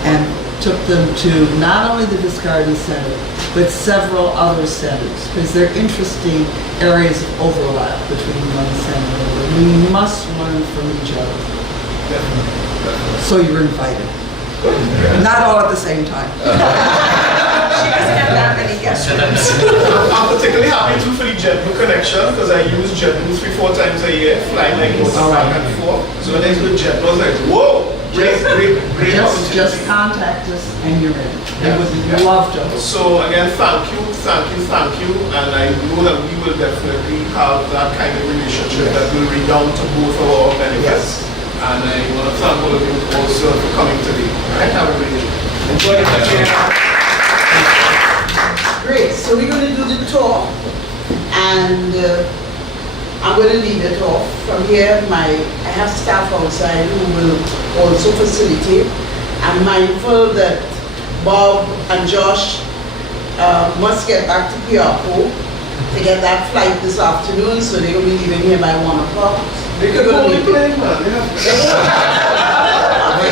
and took them to not only the Viscardi Center, but several other centers, because they're interesting areas of overlap between one center and another. We must learn from each other. Definitely. So you're invited. Not all at the same time. She doesn't have that many guests. I'm particularly happy too for the JetBlue connection because I use JetBlue 3-4 times a year, flying like back and forth. So when I use JetBlue, I was like, whoa, great opportunity. Just contact us and you're in. I would love to. So again, thank you, and I know that we will definitely have that kind of relationship that will redound to both of our benefits. And I want to thank all of you also for coming today. Right? Have a great day. Enjoy the day. Great, so we're going to do the tour, and I'm going to lead it off. From here, I have staff outside who will also facilitate. I'm mindful that Bob and Josh must get back to Piaco to get that flight this afternoon, so they're going to be leaving here by 1 o'clock. They could only play, man.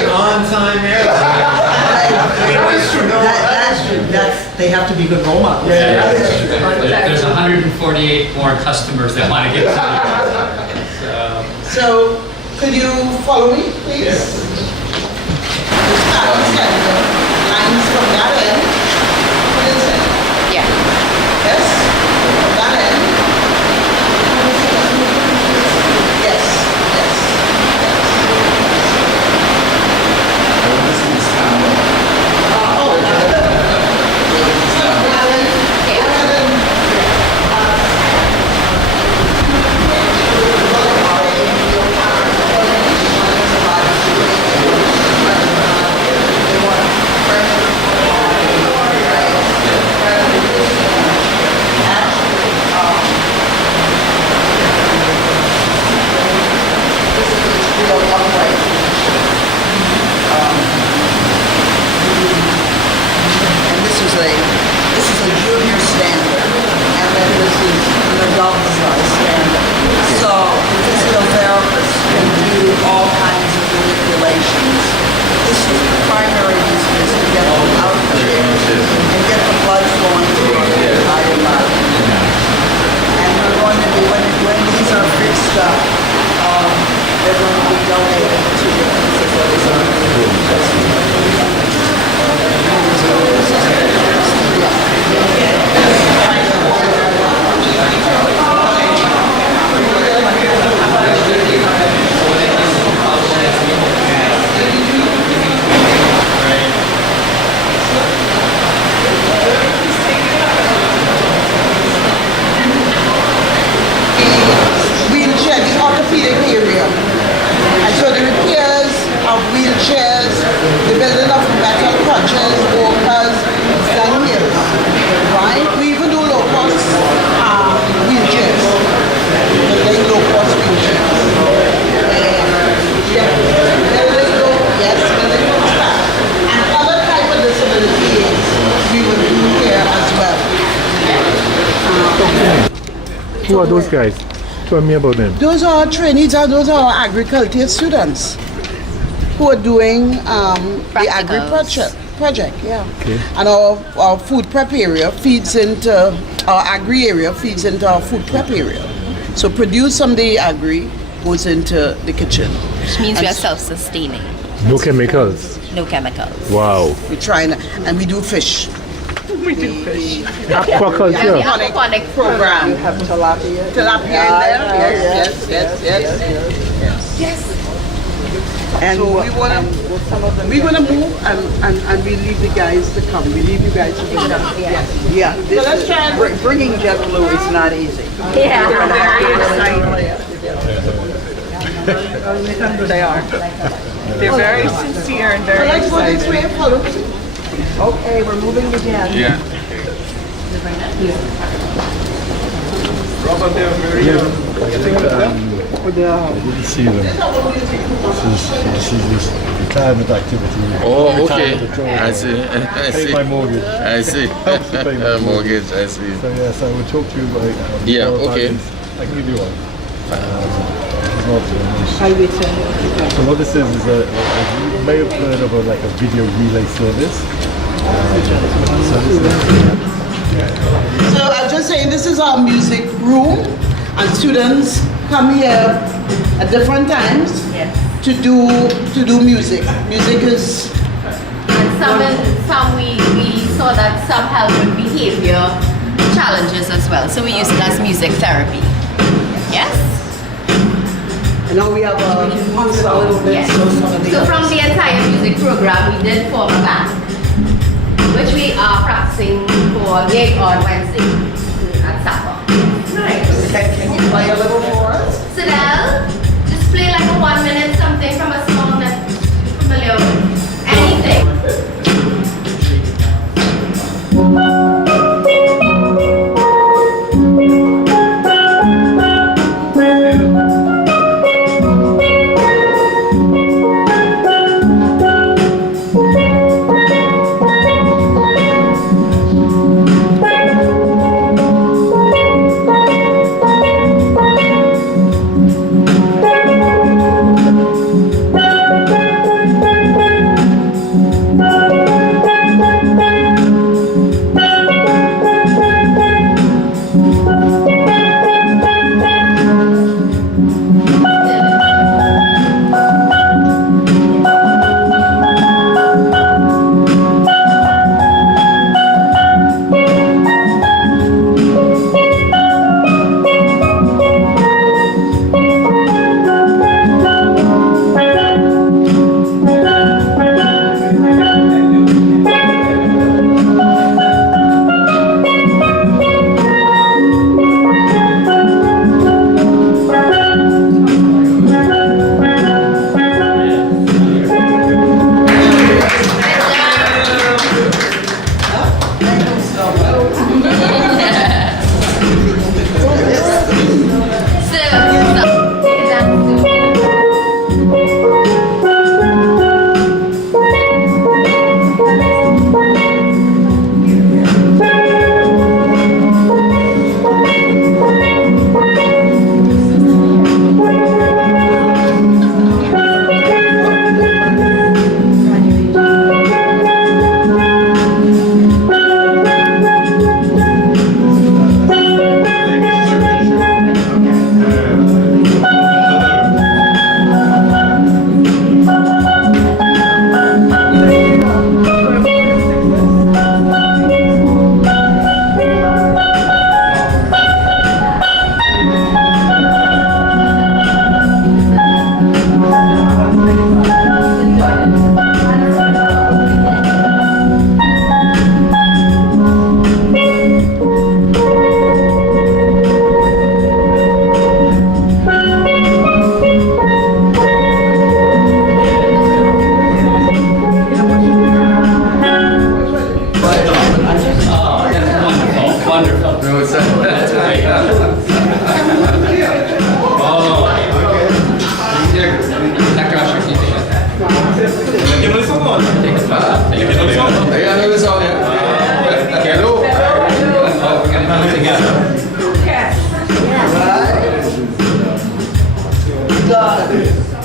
On time They have to be good role models. There's 148 more customers that want to get to you. So, could you follow me, please? Yes. Lines from that end. What is it? Yeah. Yes? From that end. Yes, yes, this is a junior standard, and then this is an adult size standard. So the physical therapist can do all kinds of manipulations. This is the primary reason is to get them out of the chair and get the blood flowing through the entire body. And we're going to be, when these are fixed up, they're going to be donated to the wheelchair, the orthopedic area. And so the repairs of wheelchairs, the building of metal crutches, walkers, done here. Right? We even do low-cost wheelchairs. Like low-cost wheelchairs. Building staff. And other type of disabilities we will do here as well. Who are those guys? Tell me about them. Those are trainees, those are agriculture students who are doing the agri project, yeah. Okay. And our food prep area feeds into, our agri area feeds into our food prep area. So produce some of the agri goes into the kitchen. Which means we are self-sustaining. No chemicals. No chemicals. Wow. We're trying, and we do fish. Aquaculture. Aquaponic Program. You have tilapia. Tilapia in there? Yes. And so we're gonna move and we leave the guys to come. We leave you guys to come. Yeah. So let's try bringing JetBlue is not easy. Yeah. They are. They're very sincere and very Let's go this way, follow. Okay, we're moving again. Yeah. Robert, they're very, I didn't see them. This is retirement activity. Oh, okay. Retirement withdrawal. I see. I Pay see. my mortgage. I see. Helps to pay my Mortgage, I see. So yes, I will talk to you about Yeah, more about okay. this. I can give you one. It's not I will tell you. So what this is a you may have heard of like a video relay service. So I'm just saying, this is our music room, and students come here at different times to do music. Music is Some we saw that some help with behavior challenges as well. So we use it as music therapy. Yes? and now we have a ensemble. Yes. So from the entire music program, we did form a band, which we are practicing for gig on Wednesday at Supper. Right. Can you play a little for us? So now, just play like a 1 minute something from a song that you're familiar with. Anything.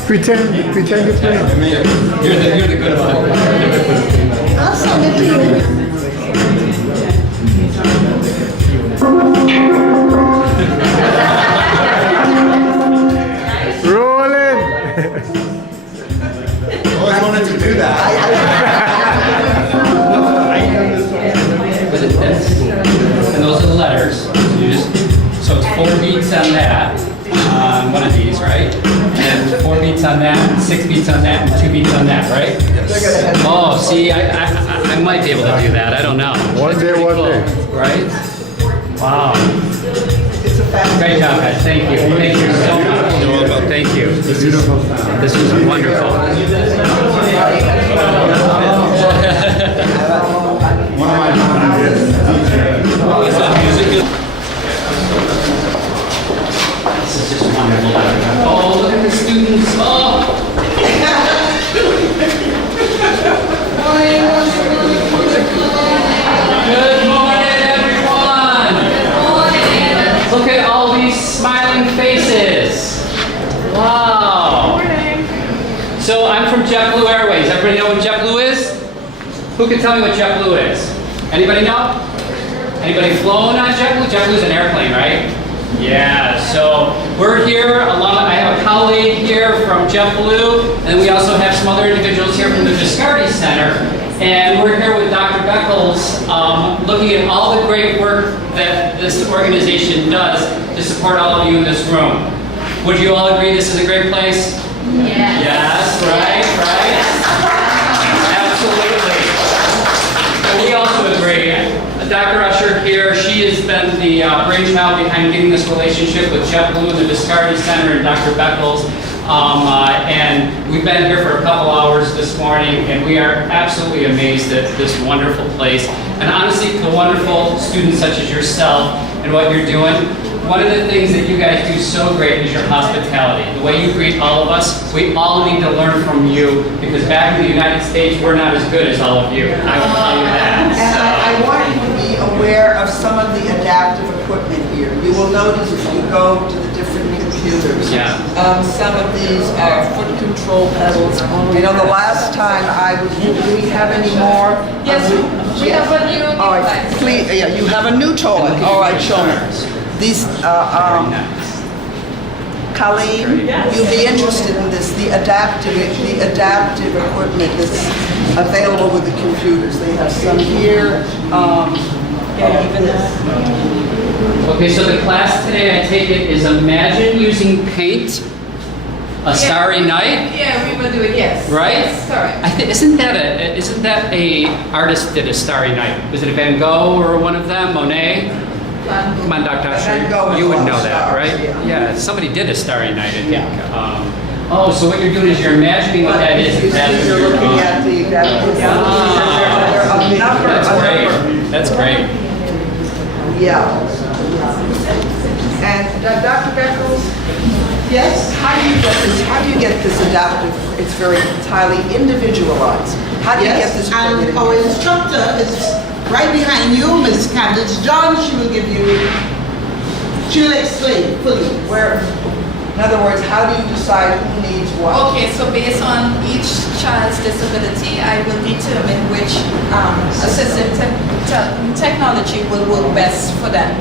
Pretend you're playing. You're the good one. I'll send it to you. Rolling. Always wanted to do that. And those are the letters. So it's 4 beats on that, on one of these, right? And 4 beats beats on that, 6 beats on that, and 2 beats on that, right? Oh, see, I might be able to do that. I don't know. One day, one day. Right? Wow. It's a fast. Great job, guys. Thank you. Thank you so much. Thank you. This was wonderful. One of my hobbies is This is just wonderful. Oh, look at the students. Oh. Good morning, everyone. Look at all these smiling faces. Wow. So I'm from JetBlue Airways. Everybody know what JetBlue is? Who can tell me what JetBlue is? Anybody know? Anybody flown on JetBlue? JetBlue is an airplane, right? Yeah, so we're here along, I have a colleague here from JetBlue, and we also have some other individuals here from the Viscardi Center. And we're here with Dr. Beckles, looking at all the great work that this organization does to support all of you in this room. Would you all agree this is a great place? Yes. Yes, right? Absolutely. We also agree. Dr. Usher here, she has been the brainchild behind getting this relationship with JetBlue and the Viscardi Center and Dr. Beckles. And we've been here for a couple hours this morning, and we are absolutely amazed at this wonderful place. And honestly, the wonderful students such as yourself and what you're doing. One of the things that you guys do so great is your hospitality. The way you greet all of us, we all need to learn from you, because back in the United States, we're not as good as all of you. I will tell you that. And I want you to be aware of some of the adaptive equipment here. You will notice if you go to the different computers, some of these are foot control pedals. You know, the last time I was, do we have any more? Yes, we have a new All right, please, yeah, you have a new toy. All right, show me. These, Colleen, you'll be interested in this, the adaptive equipment that's available with the computers. They have some here, even this. Okay, so the class today, I take it, is imagine using paint, a starry night, Yeah, we will do it, yes. right? Yes, correct. Isn't that a artist did a starry night? Was it a Van Gogh or one of them, Monet? Come on, Dr. Van Gogh Usher, was you would all know that, stars, right? yeah. Somebody did a starry night, I think. Oh, so what you're doing is you're imagining what that is. You see, you're looking at the adaptive. There are a number. That's great. That's great. Yeah. And Dr. Beckles, yes, how do you get this adaptive? It's highly individualized. How do you get this? And our instructor is right behind you, Ms. Candace John. She'll explain fully. In other words, how do you decide who needs what? Okay, so based on each child's disability, I will determine which assistive technology will work best for them.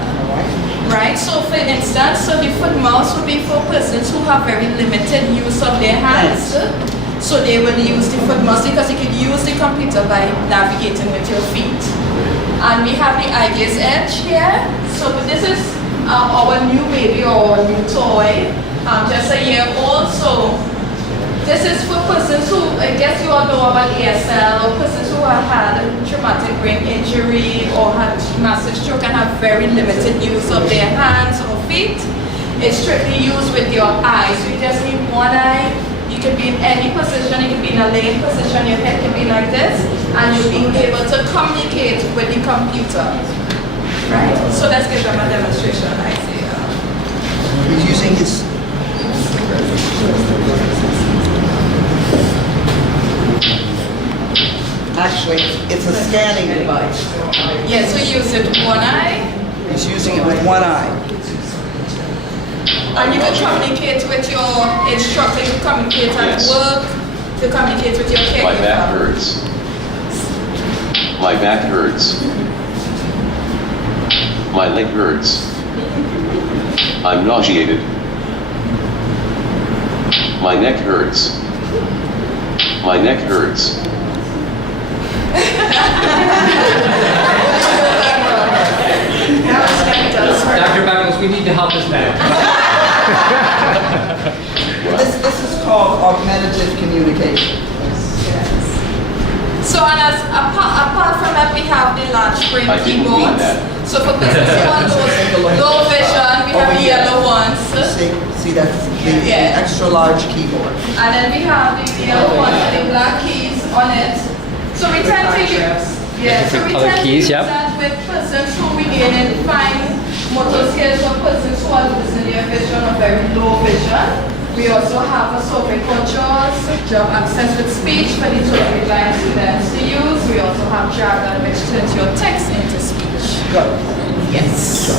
Right, so for instance, the foot mouse would be for persons who have very limited use of their hands. So they will use the foot mouse because you can use the computer by navigating with your feet. And we have the Ideas Edge here. So this is our new baby or new toy, just a year old. So this is for persons who, I guess you all know about ASL, or persons who have had a traumatic brain injury or had massive stroke and have very limited use of their hands or feet. It's strictly used with your eyes. You just need one eye. You can be in any position. You can be in a laying position. Your head can be like this, and you'll be able to communicate with the computer. Right? So let's give them a demonstration. I see. He's using his. Actually, it's a scanning device. Yeah, so use it with one eye. He's using it with one eye. And you can communicate with your instructor, you can communicate at work, to communicate with your caregiver. My back hurts. My back hurts. My leg hurts. I'm nauseated. My neck hurts. My neck hurts. Dr. Beckles, we need to help this man. This is called called augmentative communication. So, and as apart from that, we have the large screen I didn't mean keyboards. that. So for business ones, low vision, we have the yellow ones. See that's the extra large keyboard. And then we have the yellow ones with the black keys on it. So we tend to use, Different color keys, yep. that with persons who we gain in fine motor skills or persons who are losing their vision or very low vision. We also have a software called JAWS, Job Access with Speech, for the totally blind students to use. We also have Dragon, which turns your text into speech. Good. Yes.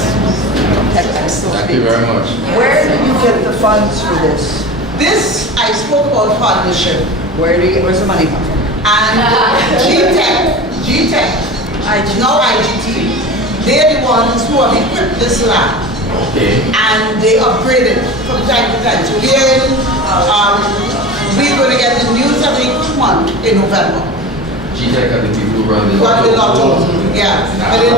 Thank you very much. Where do you get the funds for this? This, I spoke about partnership. Where's the money come from? And GTech, now IGT, they're the ones who have equipped this lab. Okay. And they upgrade it from time to time. So we're going to get the news every month in November. GTech are the people who run the Run the lotto. lotto, yeah. But in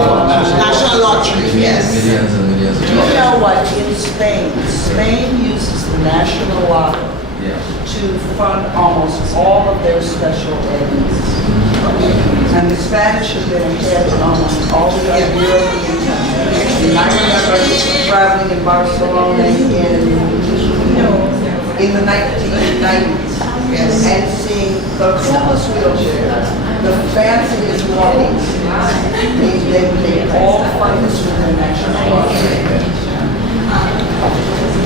National Lottery, yes. Millions and millions of You dollars. know what, in Spain uses the national lotto Yeah. to fund almost all of their special eds. And the Spanish have been ahead in almost all the other European countries. And I remember traveling in Barcelona in the 1990s and seeing the coolest wheelchairs, the fanciest walking seats. They all fund this with their national lottery.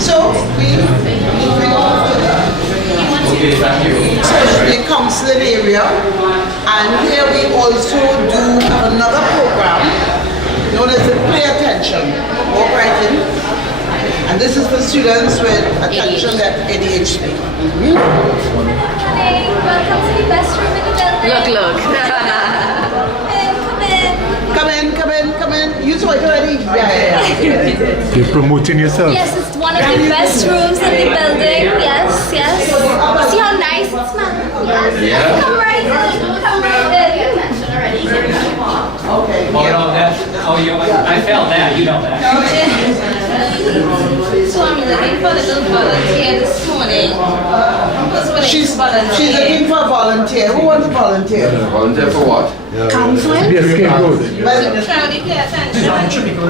So moving on to the counseling area, and here we also do another program known as the Pay Attention. Walk right in. And this is for students with attention ADHD. Hi, welcome to the best room in the building. Come in. You saw it already? Yeah. You're promoting yourself. Yes, it's one of the best rooms in the building. Yes. See how nice it smells? Yes. Come right in. Okay. I felt that, you know that. So I'm looking for a little volunteer this morning. Who's willing She's to volunteer? looking for a volunteer. Who wants to volunteer? Volunteer for what? Counseling? Yes, good. Crowdy, pay attention. I'm looking. Who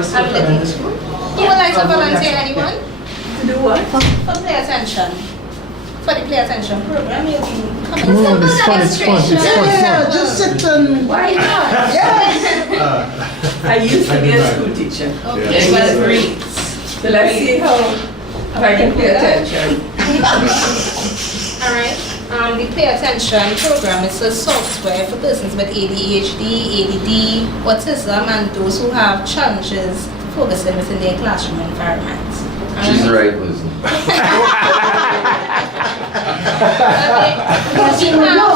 would like to volunteer? Anyone? To do what? For play attention. For the play attention program, you'll be coming. No, it's fun, it's fun, it's fun. Yeah, just sit and... Why not? Yes. I used to be a school teacher. Okay, well, great. So let's see how I can pay attention. Alright. The Pay Attention program is a software for persons with ADHD, ADD, autism, and those who have challenges focusing within their classroom environment. She's the right person.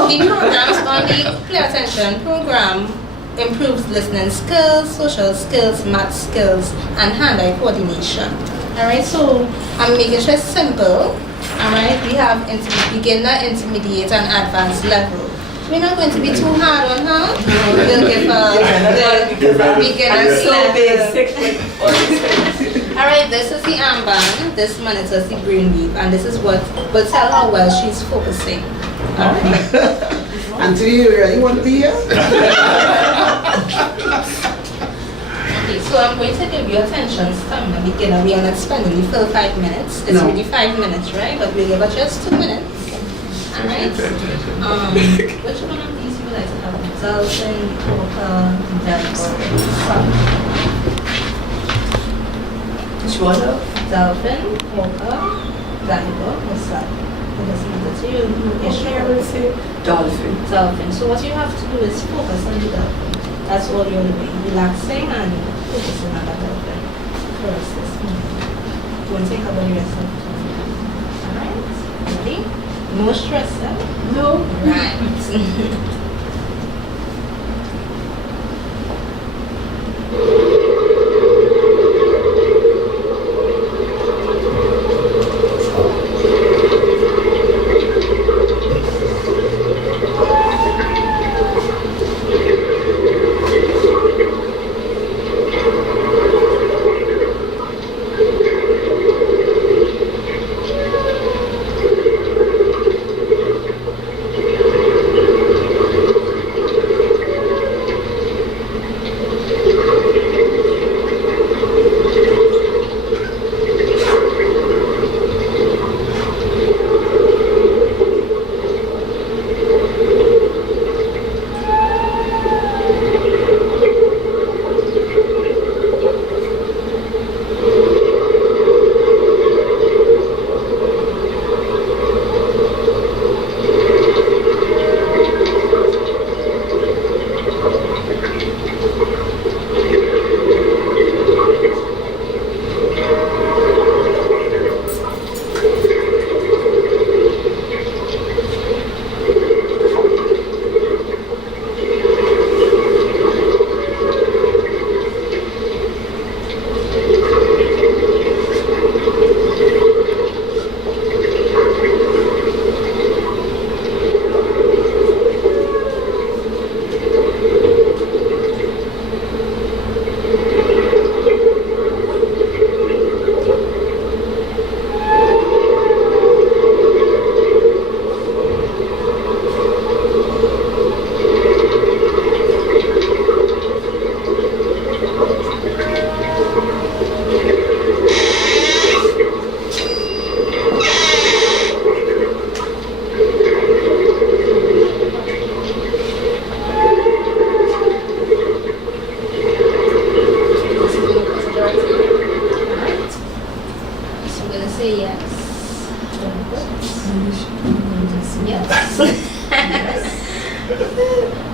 The programs on the Pay Attention program improves listening skills, social skills, math skills, and hand-eye coordination. Alright, so I'm making sure it's simple. Alright, we have beginner, intermediate, and advanced level. We're not going to be too hard on her. We'll give her the beginner level. Alright, this is the armband, this monitors the brainwave, and this is what will tell her while she's focusing. Alright. Anthony, you really want to be here? Okay, so I'm going to give you attention stamina beginner. We are not spending the full 5 minutes. It's really 5 minutes, right? But we'll give her just 2 minutes. Alright? Which one of these you would like to have? Dolphin, Poker, Delphin, Which one? Dolphin, Poker, Diver, or Sun. It doesn't matter to you. I would say dolphin. Dolphin. So what you have to do is focus on the dolphin. That's all you're doing. Relaxing and focusing on the dolphin. First this moment. Don't think about the rest of the time. Alright? Ready? No stress, huh? No. Right.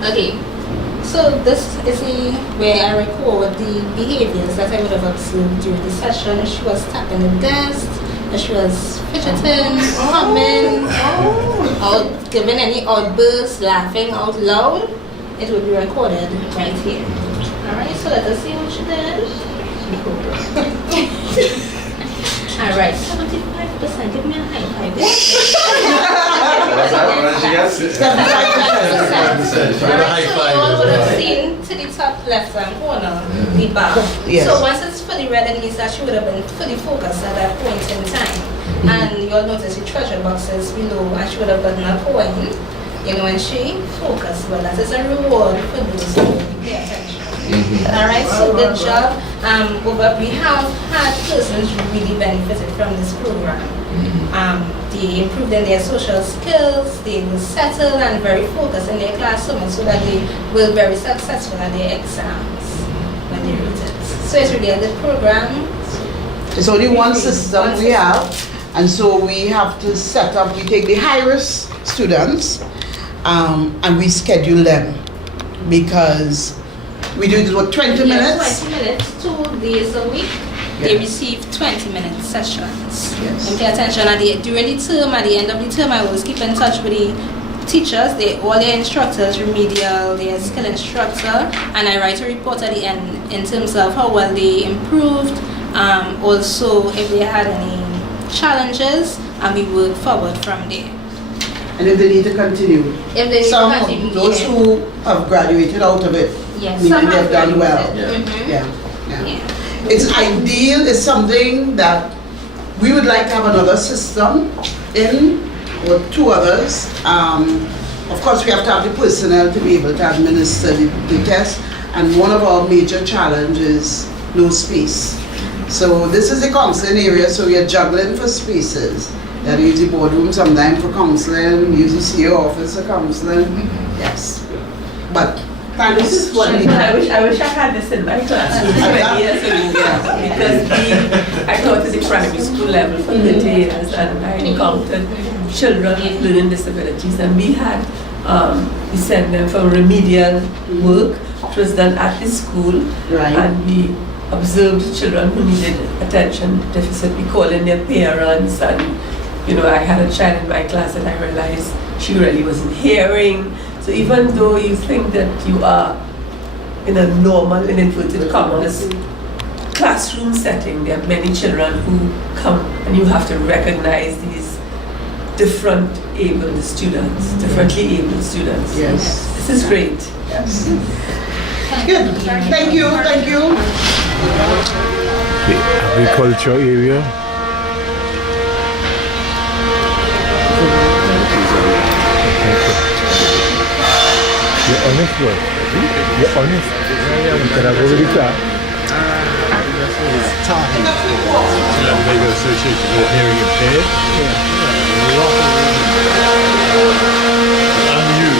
Okay, so this is where I record the behaviors that I would have observed during the session. She was tapping the desk, she was fidgeting, humming, or giving any outbursts, laughing out loud. It would be recorded right here. Alright, so let us see what she did. Alright, 75%. Give me a high five. What did you get? 75%. So you all would have seen to the top left-hand corner, the bar. Yes. So once it's fully read, it means that she would have been fully focused at that point in time. And you'll notice the treasure boxes below, and she would have gotten a coin, you know, and she focused. Well, that is a reward for those who pay attention. Alright, so good job. We have had persons who really benefited from this program. They improved in their social skills, they were settled and very focused in their classroom, so that they were very successful at their exams when they wrote it. So it's really a good program. It's only one system we have, and so we have to set up, we take the high-risk students and we schedule them, because we do this, what, 20 minutes? 20 minutes, 2 days a week. They receive 20-minute sessions. Yes. And pay attention. During the term, at the end of the term, I always keep in touch with the teachers, all their instructors, remedial, their skill instructor, and I write a report at the end in terms of how well they improved, also if they had any challenges, and we work forward from there. And if they need to continue. If they Some, need to continue, those yeah. who have graduated out of it, Yes, meaning some have they've done well. graduated. Yeah. It's ideal, it's something that we would like to have another system in, or 2 others. Of course, we have to have the personnel to be able to administer the test, and one of our major challenges is no space. So this is the counseling area, so we are juggling for spaces. That use the boardroom sometimes for counseling, use the CEO office for counseling. Yes. But This is what I wish I had this in my classroom 20 years ago. Because I taught at the primary school level for 30 years, and I encountered children with learning disabilities, and we sent them for remedial work, which was done at the school, and we observed children who needed attention deficit. We called in their parents, and I had a child in my class that I realized she really wasn't hearing. So even though you think that you are in a normal, in inverted commas, classroom setting, there are many children who come, and you have to recognize these different able students, differently able students. Yes. This is great. Yes. Good. Thank you. Thank you. The agriculture area. You're honest, bro. You're honest. You can have already that. Maybe associated with hearing impaired. And you.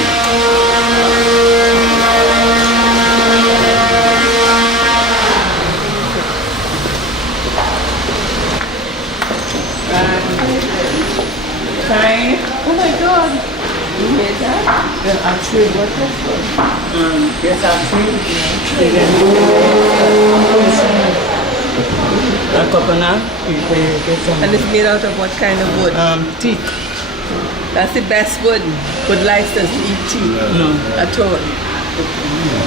Fine. Oh my God. You made that? Then actually what was good? Yes, actually. A coconut. And it's made out of what kind of wood? Teak. That's the best wood. Wood likes doesn't eat teak. No. At all.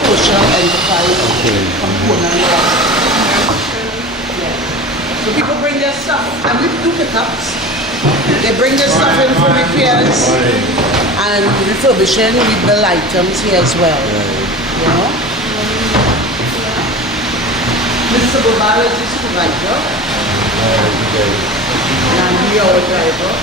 Social enterprise component. So people bring their stuff, and we do pickups. They bring their stuff in for repairs and refurbishing. We build items here as well. You know? Mr. Bobala is the supervisor. And we are our driver.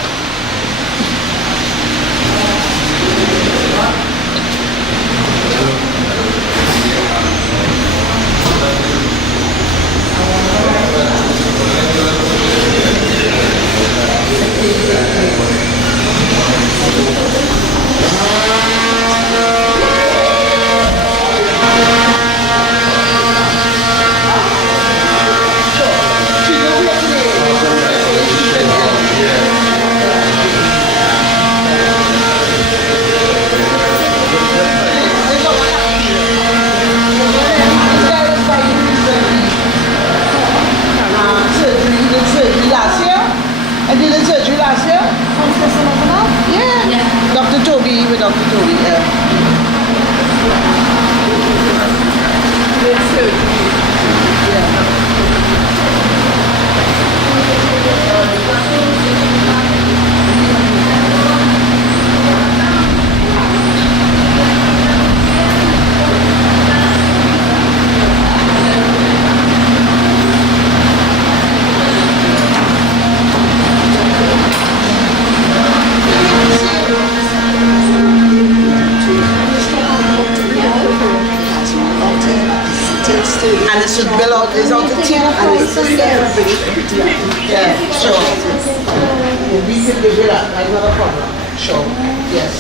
And it should bill out, there's out the team and it's the yeah, sure. We can live with that, that's not a problem. Sure, yes.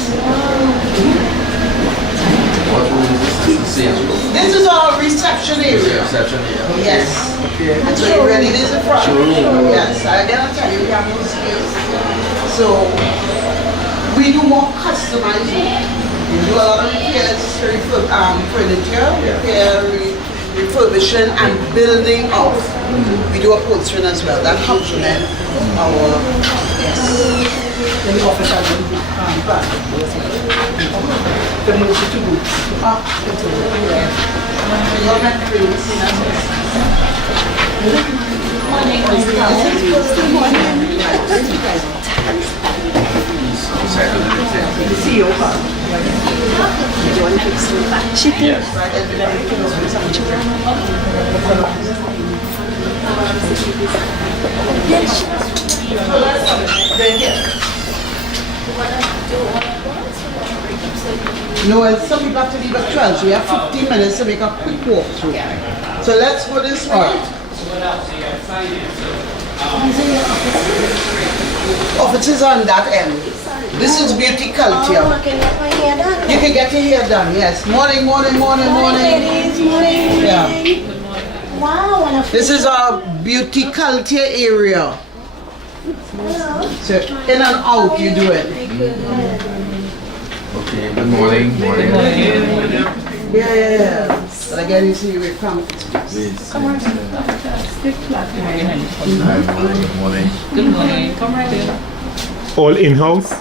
What room is this? This is sales room. This is our reception area. Reception area. Yes. And so you ready this in front? Yes, I gotta tell you, we have no space. So we do more customizing. We do a lot of repairs, furniture, repair, refurbishing and building of. We do upholstering as well. That complements our, yes. Then the office has been back. The most to boots. You're not crazy. The CEO part. She did. No, and some people have to leave at 12, so we have 15 minutes to make a quick walkthrough. So let's go this way. Offices on that end. This is beauty culture. Oh, I can get my hair done. You can get your hair done, yes. Morning. Morning, ladies. Morning. Yeah. Wow, wonderful. This is our beauty culture area. Hello. So in and out you do it. Okay, good morning. Morning. Yeah. But again, you see, we're coming. Please. Come on. Good morning. Good morning. Come right in. All in-house?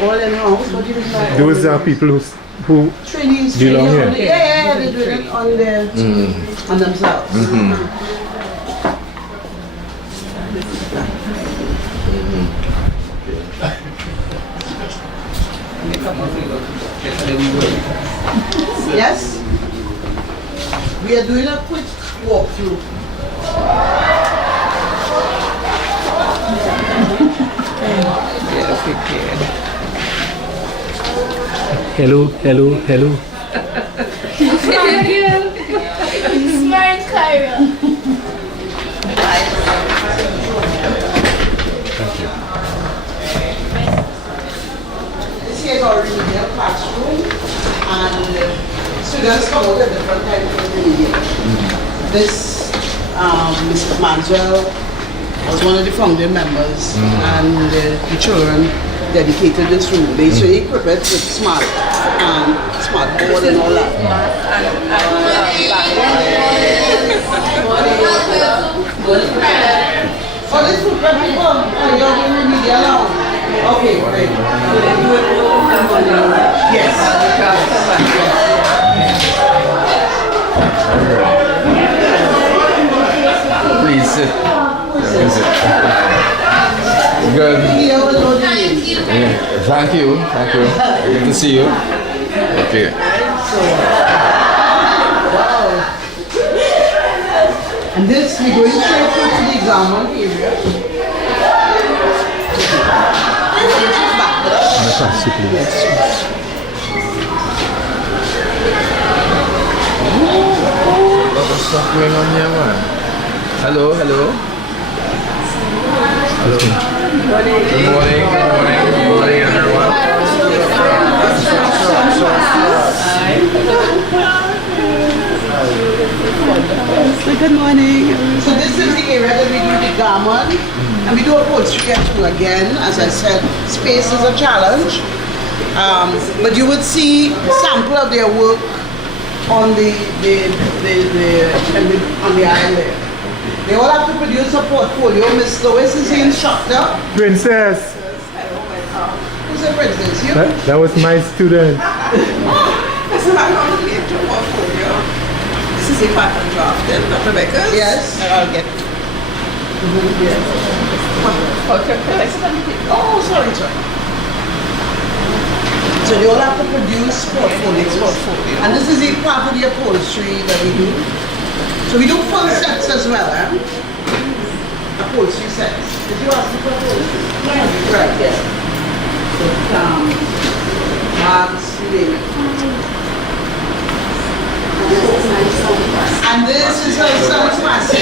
All in house. What do you mean by all Those in are house? people who Trainees, belong trainees. here. Yeah, they do it on their, on themselves. Yes? We are doing a quick walkthrough. Hello. Thank you. Smart Cairo. This here is our remedial classroom, and students come out at different times of the year. This, Mrs. Manswell was one of the founding members, and the children dedicated this room. They so equip it with smart board and all that. Oh, this room can be fun. Oh, you're doing remedial now. Okay, great. Yes. Please sit. Good. Yeah. Thank you. Good to see you. Okay. Wow. And this, we're going straight to the exam area. Yes. Lot of stuff going on here, man. Hello. Good morning, everyone. Good morning. So this is the area that we do the garment, and we do upholstery too. Again, as I said, space is a challenge, but you would see sample of their work on the aisle there. They all have to produce a portfolio. Miss Lois is the instructor. Princess. Who's the princess? You? That was my student. This is my your portfolio. This is a pattern drafting, Dr. Beckers. Yes. And I'll get. Yes. Okay. Oh, sorry. So they all have to produce portfolios. And this is a part of the upholstery that we do. So we do full sets as well, eh? Upholstery sets. Did you ask me for upholstery? Yes. Right, yes. So, bags, you name it. And this is her son's Passy.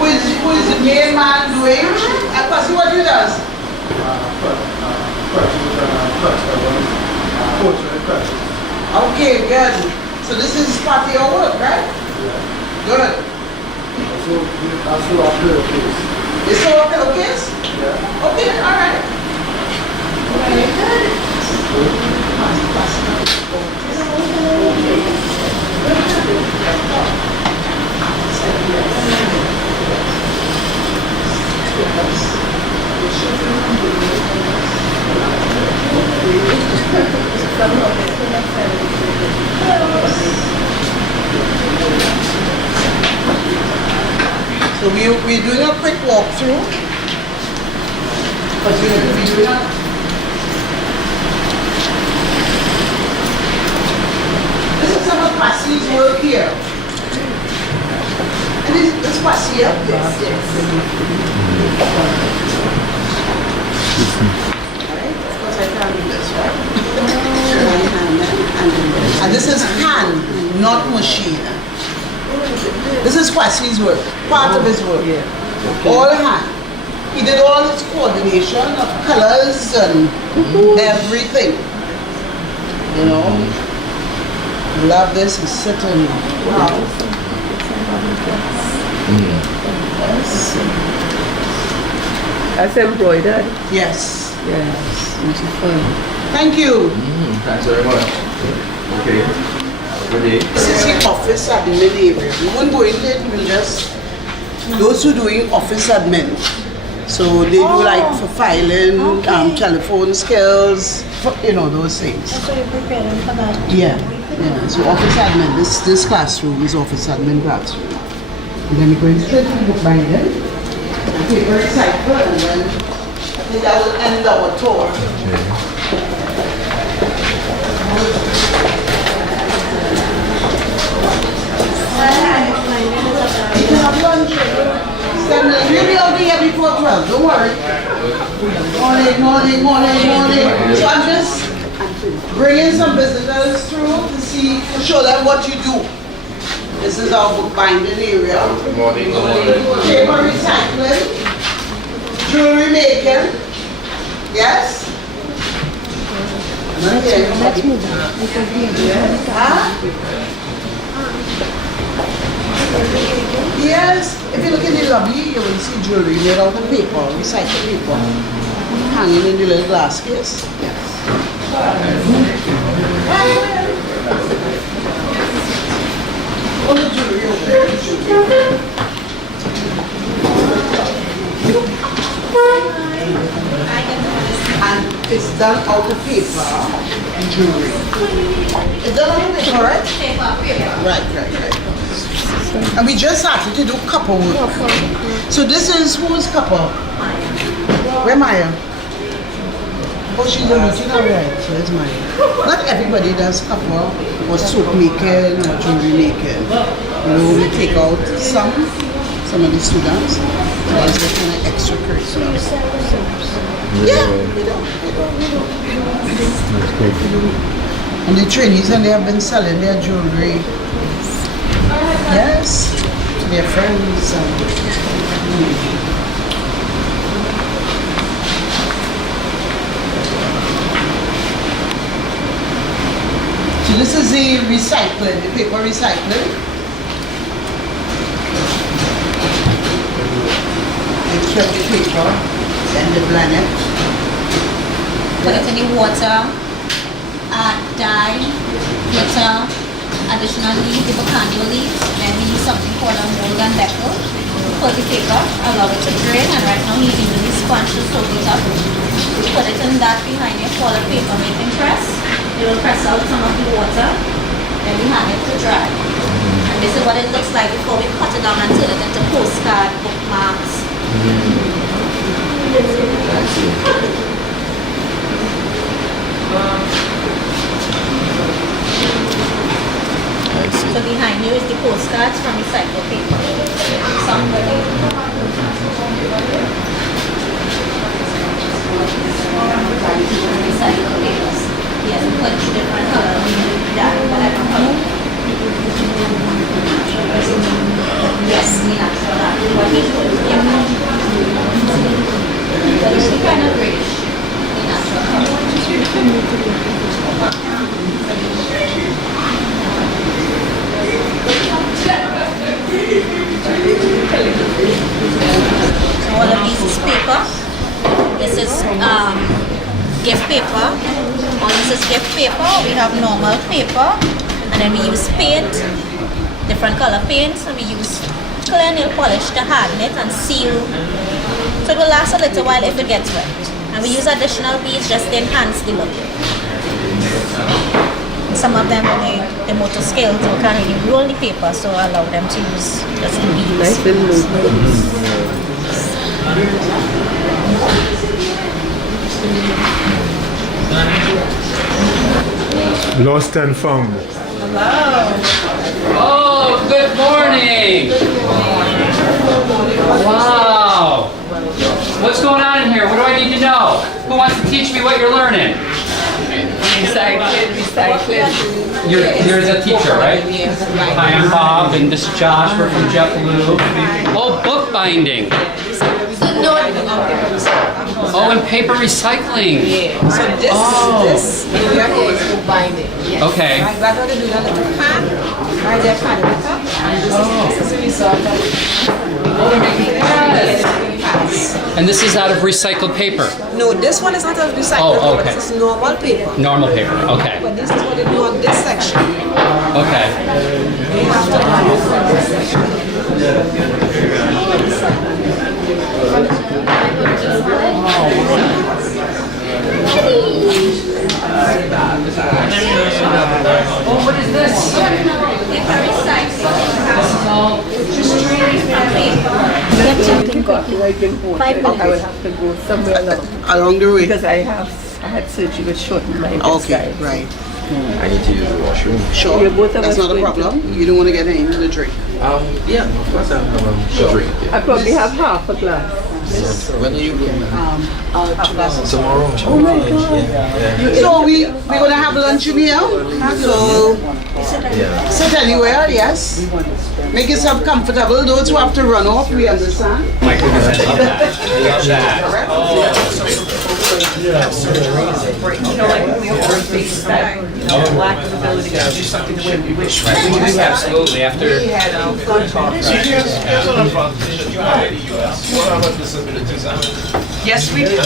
Who is the main man doing? And Passy, what he does? Okay, good. So this is part of your work, right? Good. It's all a pillowcase? Yeah. Okay, all right. Very good. So we're doing a quick walkthrough. But we're doing a this is some of Passy's work here. And this Passy here? Yes, yes. Alright, of course I can't do this, right? And this is hand, not machine. This is Passy's work, part of his work. All hand. He did all his coordination of colors and everything. You know, love this. He's sitting. Wow. Yes. That's embroidered. Yes. Yes. Beautiful. Thank you. Thanks very much. Okay. Good day. This is the office admin area. We won't go into it. We'll just those who doing office admin. So they do like for filing, telephone skills, you know, those things. So you're preparing for that? Yeah. Yeah. So office admin. This classroom is office admin classroom. And then we're going straight to the bookbinding. Paper recycle, and then I think that will end our tour. You can have lunch. We'll be out here before 12, don't worry. Morning. So I'm just bringing some visitors through to show them what you do. This is our bookbinding area. Good morning. Paper recycling, jewelry making. Yes? Let's move Yes, if you look in the lobby, you will see jewelry made out of paper, recycled paper, hanging in the little glass case. Yes. All the jewelry over there. And it's done out of paper and jewelry. It's done out of paper, right? Paper. Right. And we just started to do copper work. So this is who's copper? Where Maya? Oh, she's a meeting, alright. So there's Maya. Not everybody does copper or soap making or jewelry making. You know, we take out some of the students. That's the kind of extracurricular. Yeah, we don't. That's great. And the trainees, and they have been selling their jewelry. Yes, to their friends. So this is the recycling, the paper recycling. They chop the paper, then they blend it. Put it in the water, add dye, glitter. Additionally, the bacano leaves, then we use something called a mold and deckle. pull the paper, allow it to drain, and right now he's using the sponge to soak it up. Put it in that behind your for the paper making press. It will press out some of the water, then we hang it to dry. And this is what it looks like before we cut it down and turn it into postcard, bookmarks. So behind you is the postcards from recycled paper. Somebody. Recycled papers. Yes, we put different colors. Yeah, whatever color. Yes, we natural that. What he's doing. But it's the kind of rich. So all of these is paper. This is gift paper. All this is gift paper. We have normal paper, and then we use paint, different color paints, and we use clear nail polish to harden it and seal. So it will last a little while if it gets wet. And we use additional beads just to enhance the look. Some of them, the motor skills, they can't really roll the paper, so I allow them to use just the beads. Nice little movement. Lost and found. Oh, good morning. Wow. What's going on in here? What do I need to know? Who wants to teach me what you're learning? Recycling. You're the teacher, right? Hi, I'm Bob, and this is Josh. We're from JetBlue. Oh, bookbinding. Oh, and paper recycling. So this area here is bookbinding. Yes. Okay. Right, we're going to do that little pan. Right there, pan it up. And this is the result of And this is out of recycled paper? No, this one is not out of recycled paper. Okay. This is normal paper. Normal paper, okay. But this is what they do on this section. Okay. We have to pan it from this section. Oh, what is this? I will have to go somewhere along the way because I had surgery with shortened my Okay, right. I need to use the washroom. Sure, You're both of that's us not a going problem. You don't want to get anything to drink. Yeah, of course I have a drink. I probably have half a glass. When are you going? Tomorrow. Oh my God. Yeah. So we're going to have lunch in here. So sit anywhere, yes. Make yourself comfortable. Those who have to run off, we understand. My goodness, I love that. I love that. You know, like when we all face that, lack of ability to do something the way we wish. Absolutely, after... Here's an advantage that you have in the US. What are disabilities? Yes, we do.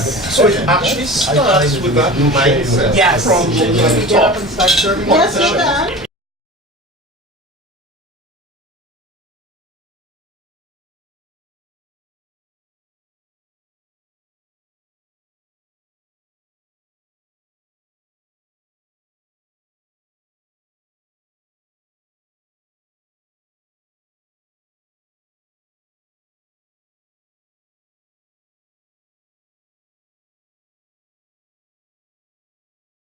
So it actually starts with that mindset Yes. from when you get up and start serving. Yes, you can.